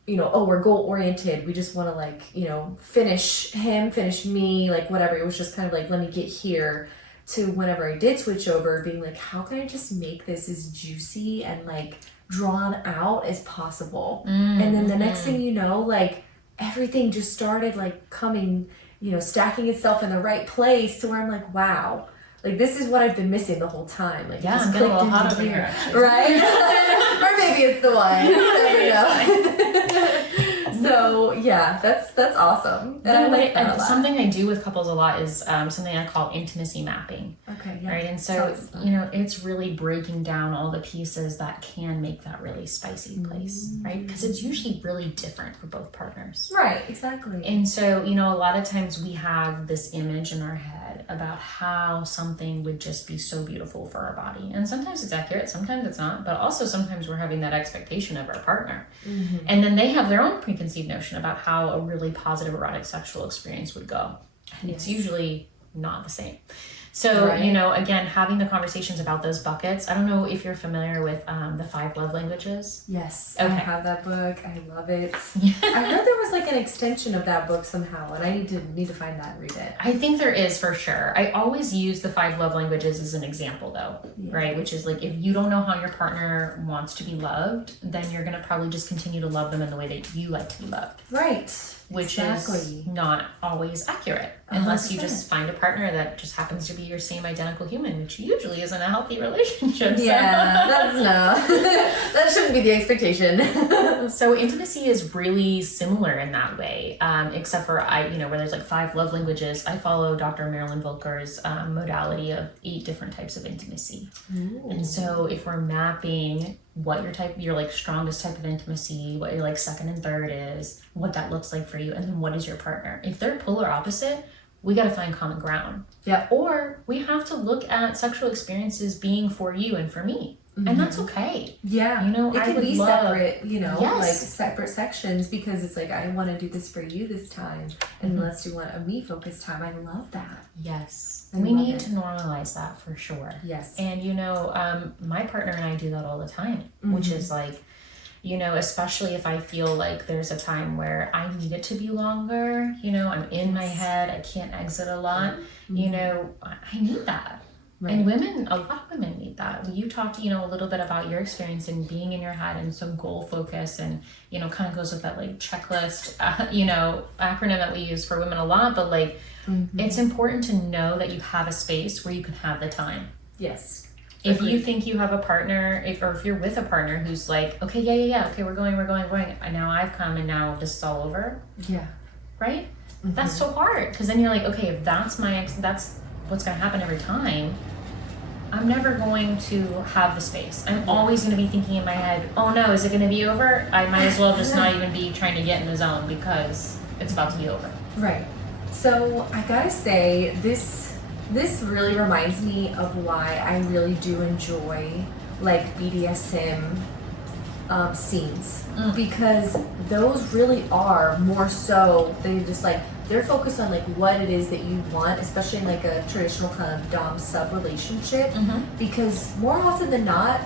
you know, oh, we're goal oriented, we just want to like, you know, finish him, finish me, like whatever. It was just kind of like, let me get here, to whenever I did switch over, being like, how can I just make this as juicy and like drawn out as possible? And then the next thing you know, like everything just started like coming, you know, stacking itself in the right place to where I'm like, wow, like this is what I've been missing the whole time. Like, yeah, I'm getting a little hot over here, actually. Right? Or maybe it's the one. You never know. So yeah, that's awesome. And I like that a lot. Something I do with couples a lot is something I call intimacy mapping. Okay, yeah. Right, and so you know, it's really breaking down all the pieces that can make that really spicy place, right? Because it's usually really different for both partners. Right, exactly. And so, you know, a lot of times we have this image in our head about how something would just be so beautiful for our body. And sometimes it's accurate, sometimes it's not, but also sometimes we're having that expectation of our partner. And then they have their own preconceived notion about how a really positive erotic sexual experience would go. And it's usually not the same. So, you know, again, having the conversations about those buckets. I don't know if you're familiar with the 5 love languages. Yes, okay. I have that book. I love it. I heard there was like an extension of that book somehow, and I need to find that and read it. I think there is, for sure. I always use the 5 love languages as an example, though, right? Which is like, if you don't know how your partner wants to be loved, then you're going to probably just continue to love them in the way that you like to be loved. Right. Which is not always accurate, unless you just find a partner that just happens to be your same identical human, which usually isn't a healthy relationship. So. Yeah, that's no. That shouldn't be the expectation. So intimacy is really similar in that way, except for where there's like 5 love languages. I follow Dr. Marilyn Volker's modality of 8 different types of intimacy. And so if we're mapping what your like strongest type of intimacy, what your like second and third is, what that looks like for you, and then what is your partner. If they're polar opposite, we got to find common ground. Yeah. Or we have to look at sexual experiences being for you and for me. And that's okay. Yeah. You know, it can be separate, you know, Yes. like separate sections, because it's like, I want to do this for you this time, and let's do a me focused time. I love that. Yes. I We love need it. to normalize that for sure. Yes. And you know, my partner and I do that all the time, which is like, you know, especially if I feel like there's a time where I need it to be longer, you know, I'm in my head, I can't exit a lot, you know, I need that. Right. And women, a lot of women need that. You talked, you know, a little bit about your experience in being in your head and so goal focus, and, you know, kind of goes with that like checklist, you know, acronym that we use for women a lot, but like, it's important to know that you have a space where you can have the time. Yes. If you think you have a partner, or if you're with a partner who's like, okay, yeah, okay, we're going, and now I've come and now this is all over. Yeah. Right? That's so hard, because then you're like, okay, if that's that's what's going to happen every time, I'm never going to have the space. I'm always going to be thinking in my head, oh no, is it going to be over? I might as well just not even be trying to get in the zone because it's about to be over. Right. So I gotta say, this really reminds me of why I really do enjoy like BDSM scenes, because those really are more so, they just like, they're focused on like what it is that you want, especially in like a traditional kind of dom sub relationship, because more often than not,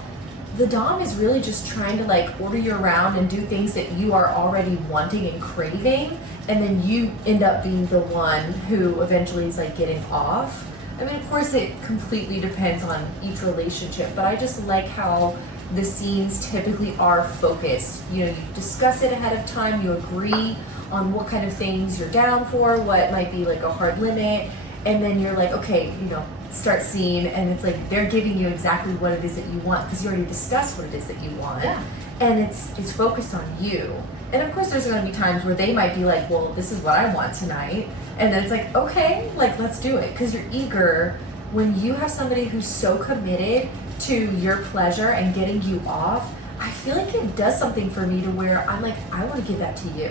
the dom is really just trying to like order you around and do things that you are already wanting and craving, and then you end up being the one who eventually is like getting off. I mean, of course it completely depends on each relationship, but I just like how the scenes typically are focused. You know, you discuss it ahead of time, you agree on what kind of things you're down for, what might be like a hard limit, and then you're like, okay, you know, start scene, and it's like they're giving you exactly what it is that you want, because you already discussed what it is that you want. Yeah. And it's focused on you. And of course there's going to be times where they might be like, well, this is what I want tonight, and then it's like, okay, like let's do it, because you're eager. When you have somebody who's so committed to your pleasure and getting you off, I feel like it does something for me to where I'm like, I want to give that to you.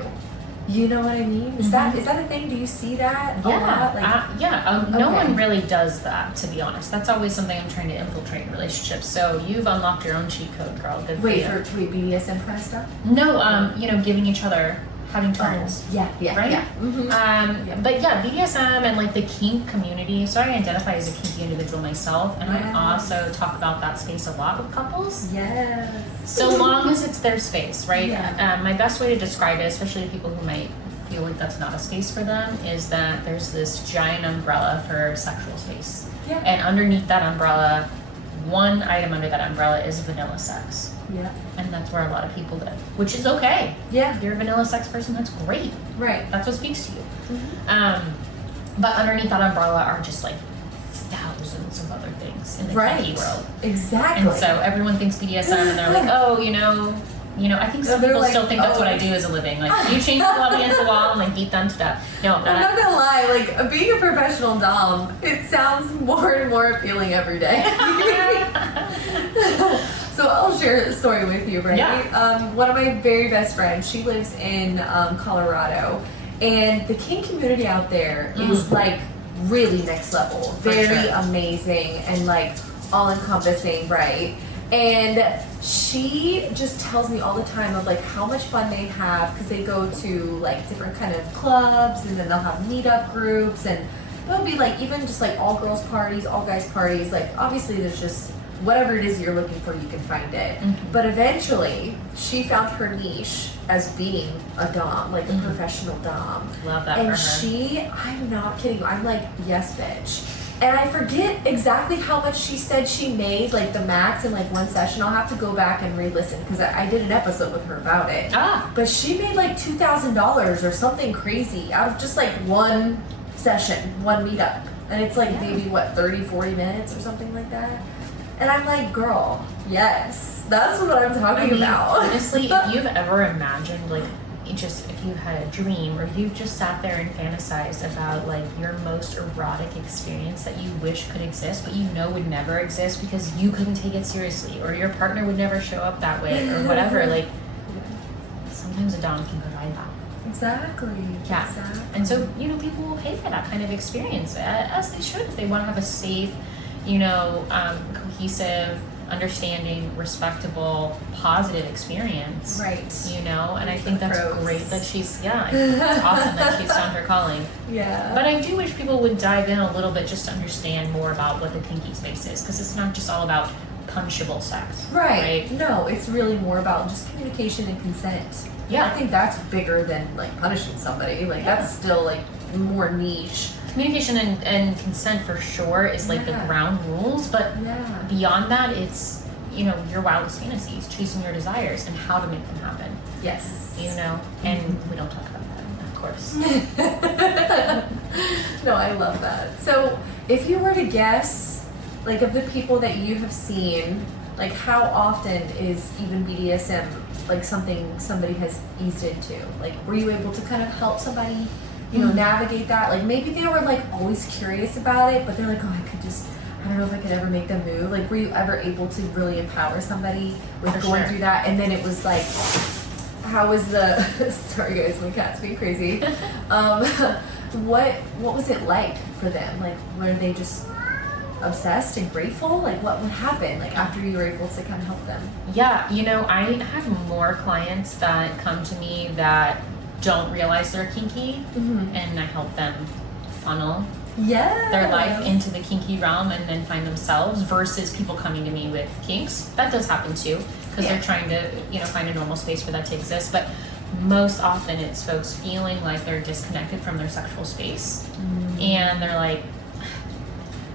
You know what I mean? Is that a thing? Do you see that? Yeah. No one really does that, to be honest. That's always something I'm trying to infiltrate in relationships. So you've unlocked your own cheat code, girl. Good Wait, for you. BDSM kind of stuff? No, you know, giving each other, having turns. Yeah, right? Yeah. But yeah, BDSM and like the kink community. So I identify as a kinky individual myself, and I also talk about that space a lot with couples. Yes. So long as it's their space, right? Yeah. My best way to describe it, especially to people who might feel like that's not a space for them, is that there's this giant umbrella for sexual space. Yeah. And underneath that umbrella, one item under that umbrella is vanilla sex. Yeah. And that's where a lot of people live, which is okay. Yeah. If you're a vanilla sex person, that's great. Right. That's what speaks to you. But underneath that umbrella are just like thousands of other things in the kinky world. Exactly. And so everyone thinks BDSM, and they're like, oh, you know, I think some people still think that's what I do as a living. Like, you chain people up against the wall and like beat them to death. No, I'm not gonna lie, like being a professional dom, it sounds more and more appealing every day. So I'll share a story with you, right? Yeah. One of my very best friends, she lives in Colorado, and the kink community out there is like really next level, very amazing and like all encompassing, right? And she just tells me all the time of like how much fun they have, because they go to like different kind of clubs, and then they'll have meetup groups, and it'll be like even just like all girls parties, all guys parties. Like obviously there's just whatever it is you're looking for, you can find it. But eventually she found her niche as being a dom, like a professional dom. Love that. And for her. I'm not kidding, I'm like, yes bitch. And I forget exactly how much she said she made, like the max in like one session. I'll have to go back and re-listen, because I did an episode with her about it. But she made like $2,000 or something crazy out of just like one session, one meetup. And it's like maybe what, 30, 40 minutes or something like that. And I'm like, girl, yes, that's what I'm talking about. Honestly, if you've ever imagined like, if you had a dream, or you just sat there and fantasized about like your most erotic experience that you wish could exist but you know would never exist because you couldn't take it seriously, or your partner would never show up that way, or whatever, like sometimes a dom can provide that. Exactly. Yeah. Exactly. And so, people will pay for that kind of experience, as they should, if they want to have a safe, cohesive understanding, respectable, positive experience. Right. You know, and I think that's great that she's, I think it's awesome that she's found her calling. Yeah. But I do wish people would dive in a little bit just to understand more about what the kinky space is, because it's not just all about punishable sex. Right. No, it's really more about just communication and consent. Yeah. I think that's bigger than like punishing somebody. Like that's still like more niche. Communication and consent for sure is like the ground rules, but beyond that, it's, you know, your wildest fantasies, chasing your desires, and how to make them happen. Yes. You know, and we don't talk about that, of course. No, I love that. So, if you were to guess, like of the people that you have seen, like how often is even BDSM like something somebody has eased into? Like, were you able to kind of help somebody, you know, navigate that? Like maybe they were like always curious about it, but they're like, oh, I don't know if I could ever make them move. Like, were you ever able to really empower somebody with going through that? And then it was like, how was the, sorry guys, my cat's being crazy. What was it like for them? Like, were they just obsessed and grateful? Like, what would happen like after you were able to kind of help them? Yeah, you know, I have more clients that come to me that don't realize they're kinky, and I help them funnel their life into the kinky realm and then find themselves, versus people coming to me with kinks. That does happen too, because they're trying to, you know, find a normal space for that to exist. But most often it's folks feeling like they're disconnected from their sexual space, and they're like,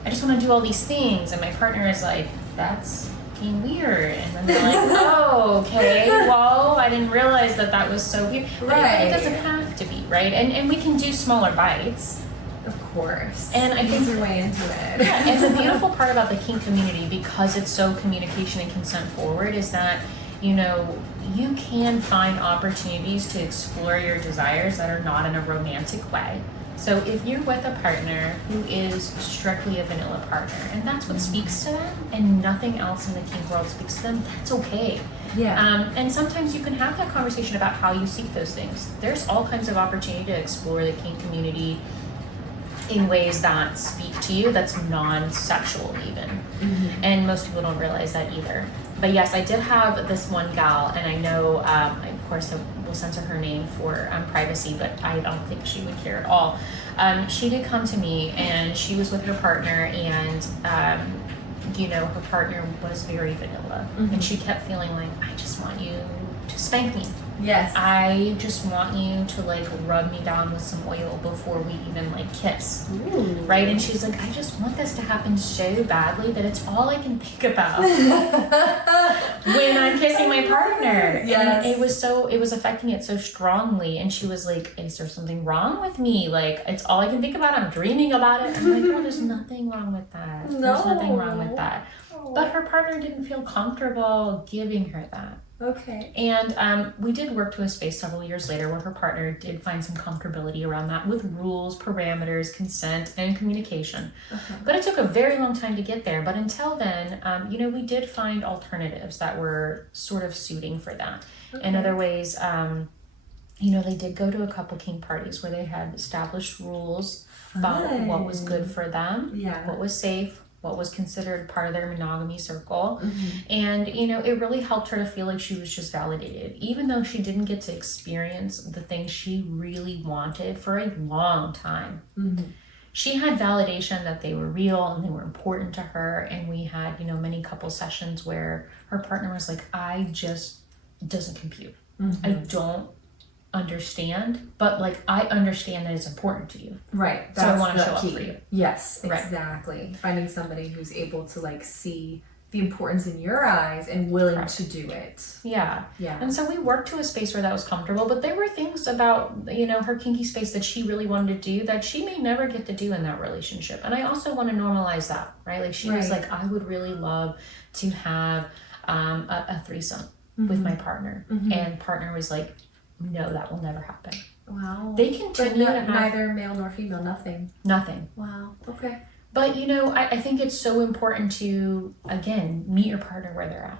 I just want to do all these things, and my partner is like, that's being weird. And then they're like, oh, okay, well, I didn't realize that was so weird. But it doesn't have to be, right? And we can do smaller bites. Of course. And I think your way into it. Yeah, and the beautiful part about the kink community, because it's so communication and consent forward, is that, you know, you can find opportunities to explore your desires that are not in a romantic way. So if you're with a partner who is strictly a vanilla partner, and that's what speaks to them, and nothing else in the kink world speaks to them, that's okay. Yeah. And sometimes you can have that conversation about how you seek those things. There's all kinds of opportunity to explore the kink community in ways that speak to you, that's non-sexual even. And most people don't realize that either. But yes, I did have this one gal, and I know, of course, I will censor her name for privacy, but I don't think she would care at all. She did come to me, and she was with her partner, and you know, her partner was very vanilla, and she kept feeling like, I just want you to spank me. Yes. I just want you to like rub me down with some oil before we even like kiss. Ooh. Right? And she's like, I just want this to happen so badly that it's all I can think about when I'm kissing my partner. Yes. And it was affecting it so strongly. And she was like, is there something wrong with me? Like, it's all I can think about. I'm dreaming about it. I'm like, oh, there's nothing wrong with that. No. There's nothing wrong with that. But her partner didn't feel comfortable giving her that. Okay. And we did work to a space several years later where her partner did find some comfortability around that with rules, parameters, consent, and communication. But it took a very long time to get there. But until then, you know, we did find alternatives that were sort of suiting for that. In other ways, you know, they did go to a couple kink parties where they had established rules about what was good for them, what was safe, what was considered part of their monogamy circle. And, you know, it really helped her to feel like she was just validated, even though she didn't get to experience the things she really wanted for a long time. She had validation that they were real and they were important to her. And we had, you know, many couple sessions where her partner was like, I just doesn't compute. I don't understand, but like I understand that it's important to you, right? So I want to show up for you. Yes, exactly. Finding somebody who's able to like see the importance in your eyes and willing to do it. Yeah. And so we worked to a space where that was comfortable, but there were things about, you know, her kinky space that she really wanted to do that she may never get to do in that relationship. And I also want to normalize that, right? Like she was like, I would really love to have a threesome with my partner, and partner was like, no, that will never happen. Wow. They continue to have neither male nor female, nothing. Wow. Okay. But, you know, I think it's so important to, again, meet your partner where they're at,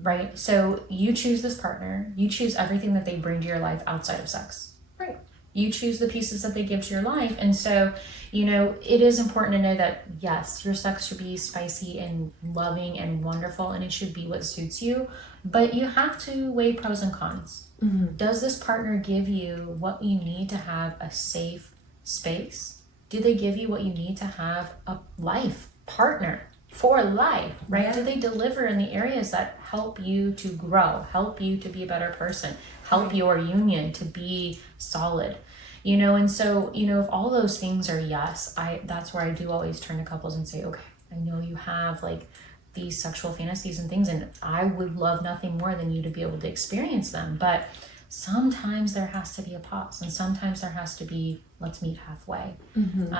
right? So you choose this partner. You choose everything that they bring to your life outside of sex. Right. You choose the pieces that they give to your life. And so, it is important to know that, yes, your sex should be spicy and loving and wonderful, and it should be what suits you. But you have to weigh pros and cons. Mm-hmm. Does this partner give you what you need to have a safe space? Do they give you what you need to have a life partner for life, right? Yeah. Do they deliver in the areas that help you to grow, help you to be a better person, help your union to be solid? And so, if all those things are yes, that's where I do always turn to couples and say, okay, I know you have like these sexual fantasies and things, and I would love nothing more than you to be able to experience them. But sometimes there has to be a pause, and sometimes there has to be, let's meet halfway. Mm-hmm.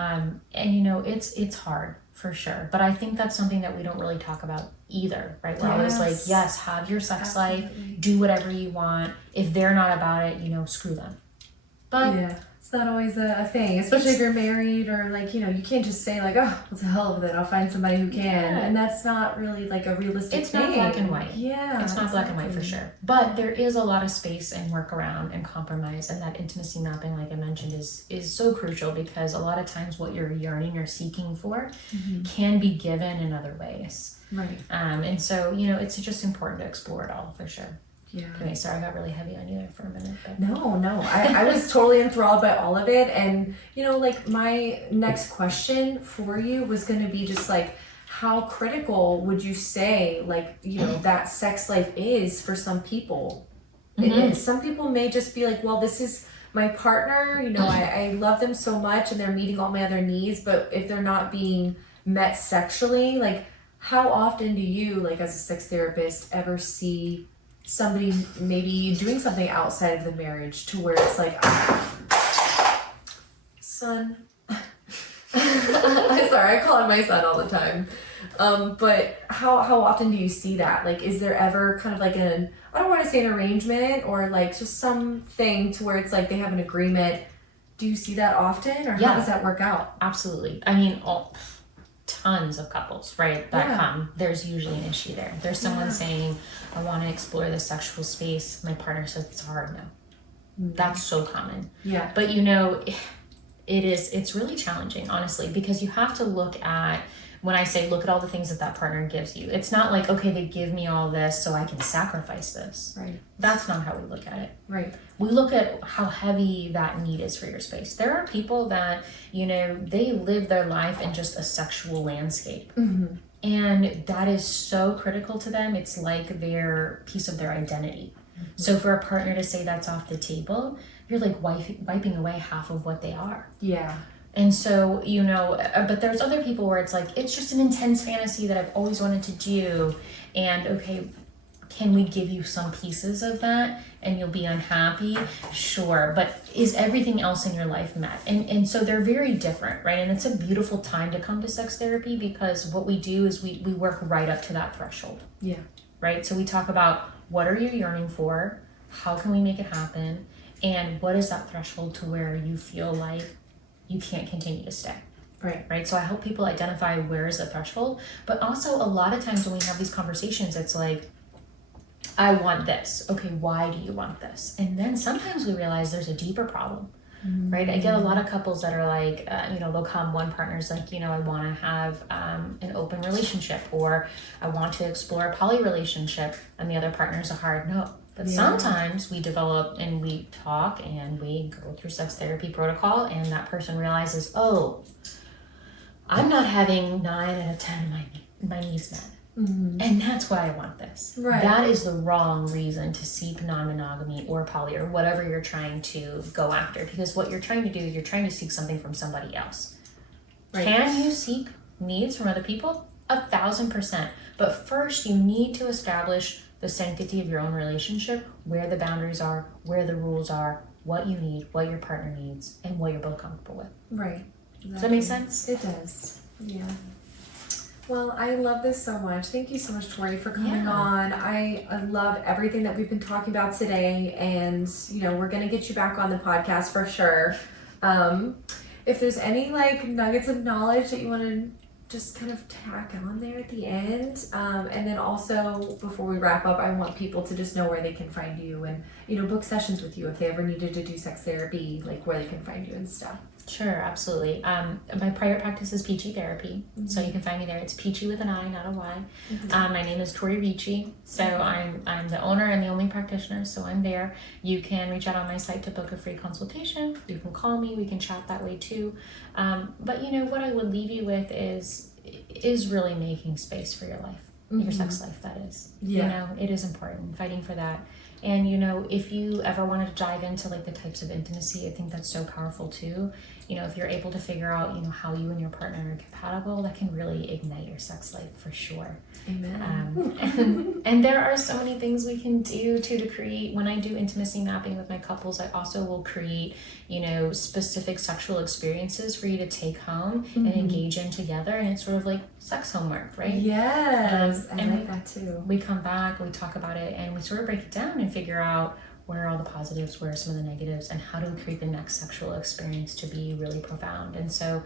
And it's hard for sure. But I think that's something that we don't really talk about either, right? We're always like, yes, have your sex life, do whatever you want. If they're not about it, screw them. But it's not always a thing, especially if you're married, or like, you can't just say like, oh, what's the hell with it, I'll find somebody who can. And that's not really like a realistic it's thing. not black and white. Yeah, it's not black and white for sure. But there is a lot of space and workaround and compromise, and that intimacy mapping, like I mentioned, is so crucial, because a lot of times what you're yearning or seeking for can be given in other ways. Right. And so, it's just important to explore it all for sure. Yeah. Okay, sorry, I got really heavy on you there for a minute. But... No, I was totally enthralled by all of it. And, like my next question for you was going to be just like, how critical would you say, like, that sex life is for some people? Some people may just be like, well, this is my partner, I love them so much and they're meeting all my other needs, but if they're not being met sexually, like, how often do you, like, as a sex therapist, ever see somebody maybe doing something outside of the marriage to where it's like, son, I'm sorry, I call him my son all the time. But how often do you see that? Like, is there ever kind of like I don't want to say an arrangement, or like just something to where it's like they have an agreement? Do you see that often, or how does that work out? Absolutely. I mean, tons of couples, right, that come, there's usually an issue there. There's someone saying, I want to explore the sexual space. My partner says it's hard now. That's so common. Yeah. But it's really challenging, honestly, because you have to look at, when I say look at all the things that partner gives you, it's not like, okay, they give me all this so I can sacrifice this. Right. That's not how we look at it. Right. We look at how heavy that need is for your space. There are people that, they live their life in just a sexual landscape. Mm-hmm. And that is so critical to them. It's like their piece of their identity. Mm-hmm. So for a partner to say that's off the table, you're like wiping away half of what they are. Yeah. And so, but there's other people where it's like, it's just an intense fantasy that I've always wanted to do. And okay, can we give you some pieces of that and you'll be unhappy? Sure. But is everything else in your life met? And so they're very different, right? And it's a beautiful time to come to sex therapy, because what we do is we work right up to that threshold. Yeah. Right? So we talk about, what are you yearning for? How can we make it happen? And what is that threshold to where you feel like you can't continue to stay? Right. So I help people identify where is the threshold, but also a lot of times when we have these conversations, it's like, I want this. Okay, why do you want this? And then sometimes we realize there's a deeper problem, right? I get a lot of couples that are like, they'll come, one partner's like, I want to have an open relationship, or I want to explore a poly relationship, and the other partner's a hard no. But sometimes we develop and we talk and we go through sex therapy protocol, and that person realizes, oh, I'm not having 9 out of 10 of my needs met. Mm-hmm. And that's why I want this. Right. That is the wrong reason to seek non-monogamy or poly or whatever you're trying to go after. Because what you're trying to do is you're trying to seek something from somebody else. Right. Can you seek needs from other people? 1,000%. But first you need to establish the sanctity of your own relationship, where the boundaries are, where the rules are, what you need, what your partner needs, and what you're both comfortable with. Right. Exactly. Does that make sense? It does. Yeah. Well, I love this so much. Thank you so much, Tori, for coming on. I love everything that we've been talking about today, and we're gonna get you back on the podcast for sure. If there's any like nuggets of knowledge that you want to just kind of tack on there at the end, and then also before we wrap up, I want people to just know where they can find you and book sessions with you if they ever needed to do sex therapy, like where they can find you and stuff. Sure, absolutely. My private practice is Peachi Therapy, so you can find me there. It's Peachy with an I, not a Y. My name is Tori Peachi, so I'm the owner and the only practitioner, so I'm there. You can reach out on my site to book a free consultation. You can call me. We can chat that way too. But what I would leave you with is really making space for your life, your sex life. That is, it is important. Fighting for that. And if you ever wanted to dive into like the types of intimacy, I think that's so powerful too. If you're able to figure out how you and your partner are compatible, that can really ignite your sex life for sure. Amen. And there are so many things we can do to create. When I do intimacy mapping with my couples, I also will create specific sexual experiences for you to take home and engage in together, and it's sort of like sex homework, right? Yes, I like that too. We come back, we talk about it, and we sort of break it down and figure out where are all the positives, where are some of the negatives, and how do we create the next sexual experience to be really profound. And so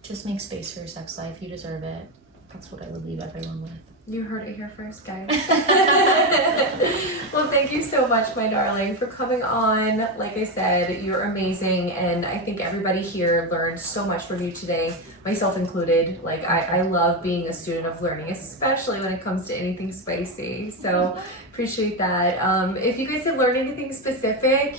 just make space for your sex life. You deserve it. That's what I would leave everyone with. You heard it here first, guys. Well, thank you so much, my darling, for coming on. Like I said, you're amazing, and I think everybody here learned so much from you today, myself included. Like, I love being a student of learning, especially when it comes to anything spicy. So appreciate that. If you guys have learned anything specific,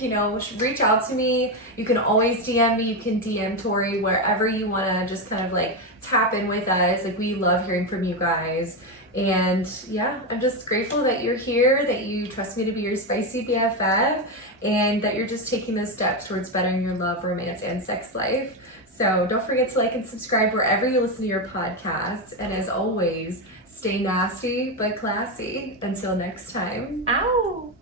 reach out to me. You can always DM me. You can DM Tori wherever you want to just kind of like tap in with us. Like, we love hearing from you guys. And yeah, I'm just grateful that you're here, that you trust me to be your spicy BFF, and that you're just taking those steps towards bettering your love, romance, and sex life. So don't forget to like and subscribe wherever you listen to your podcasts. And as always, stay nasty but classy. Until next time. Ow!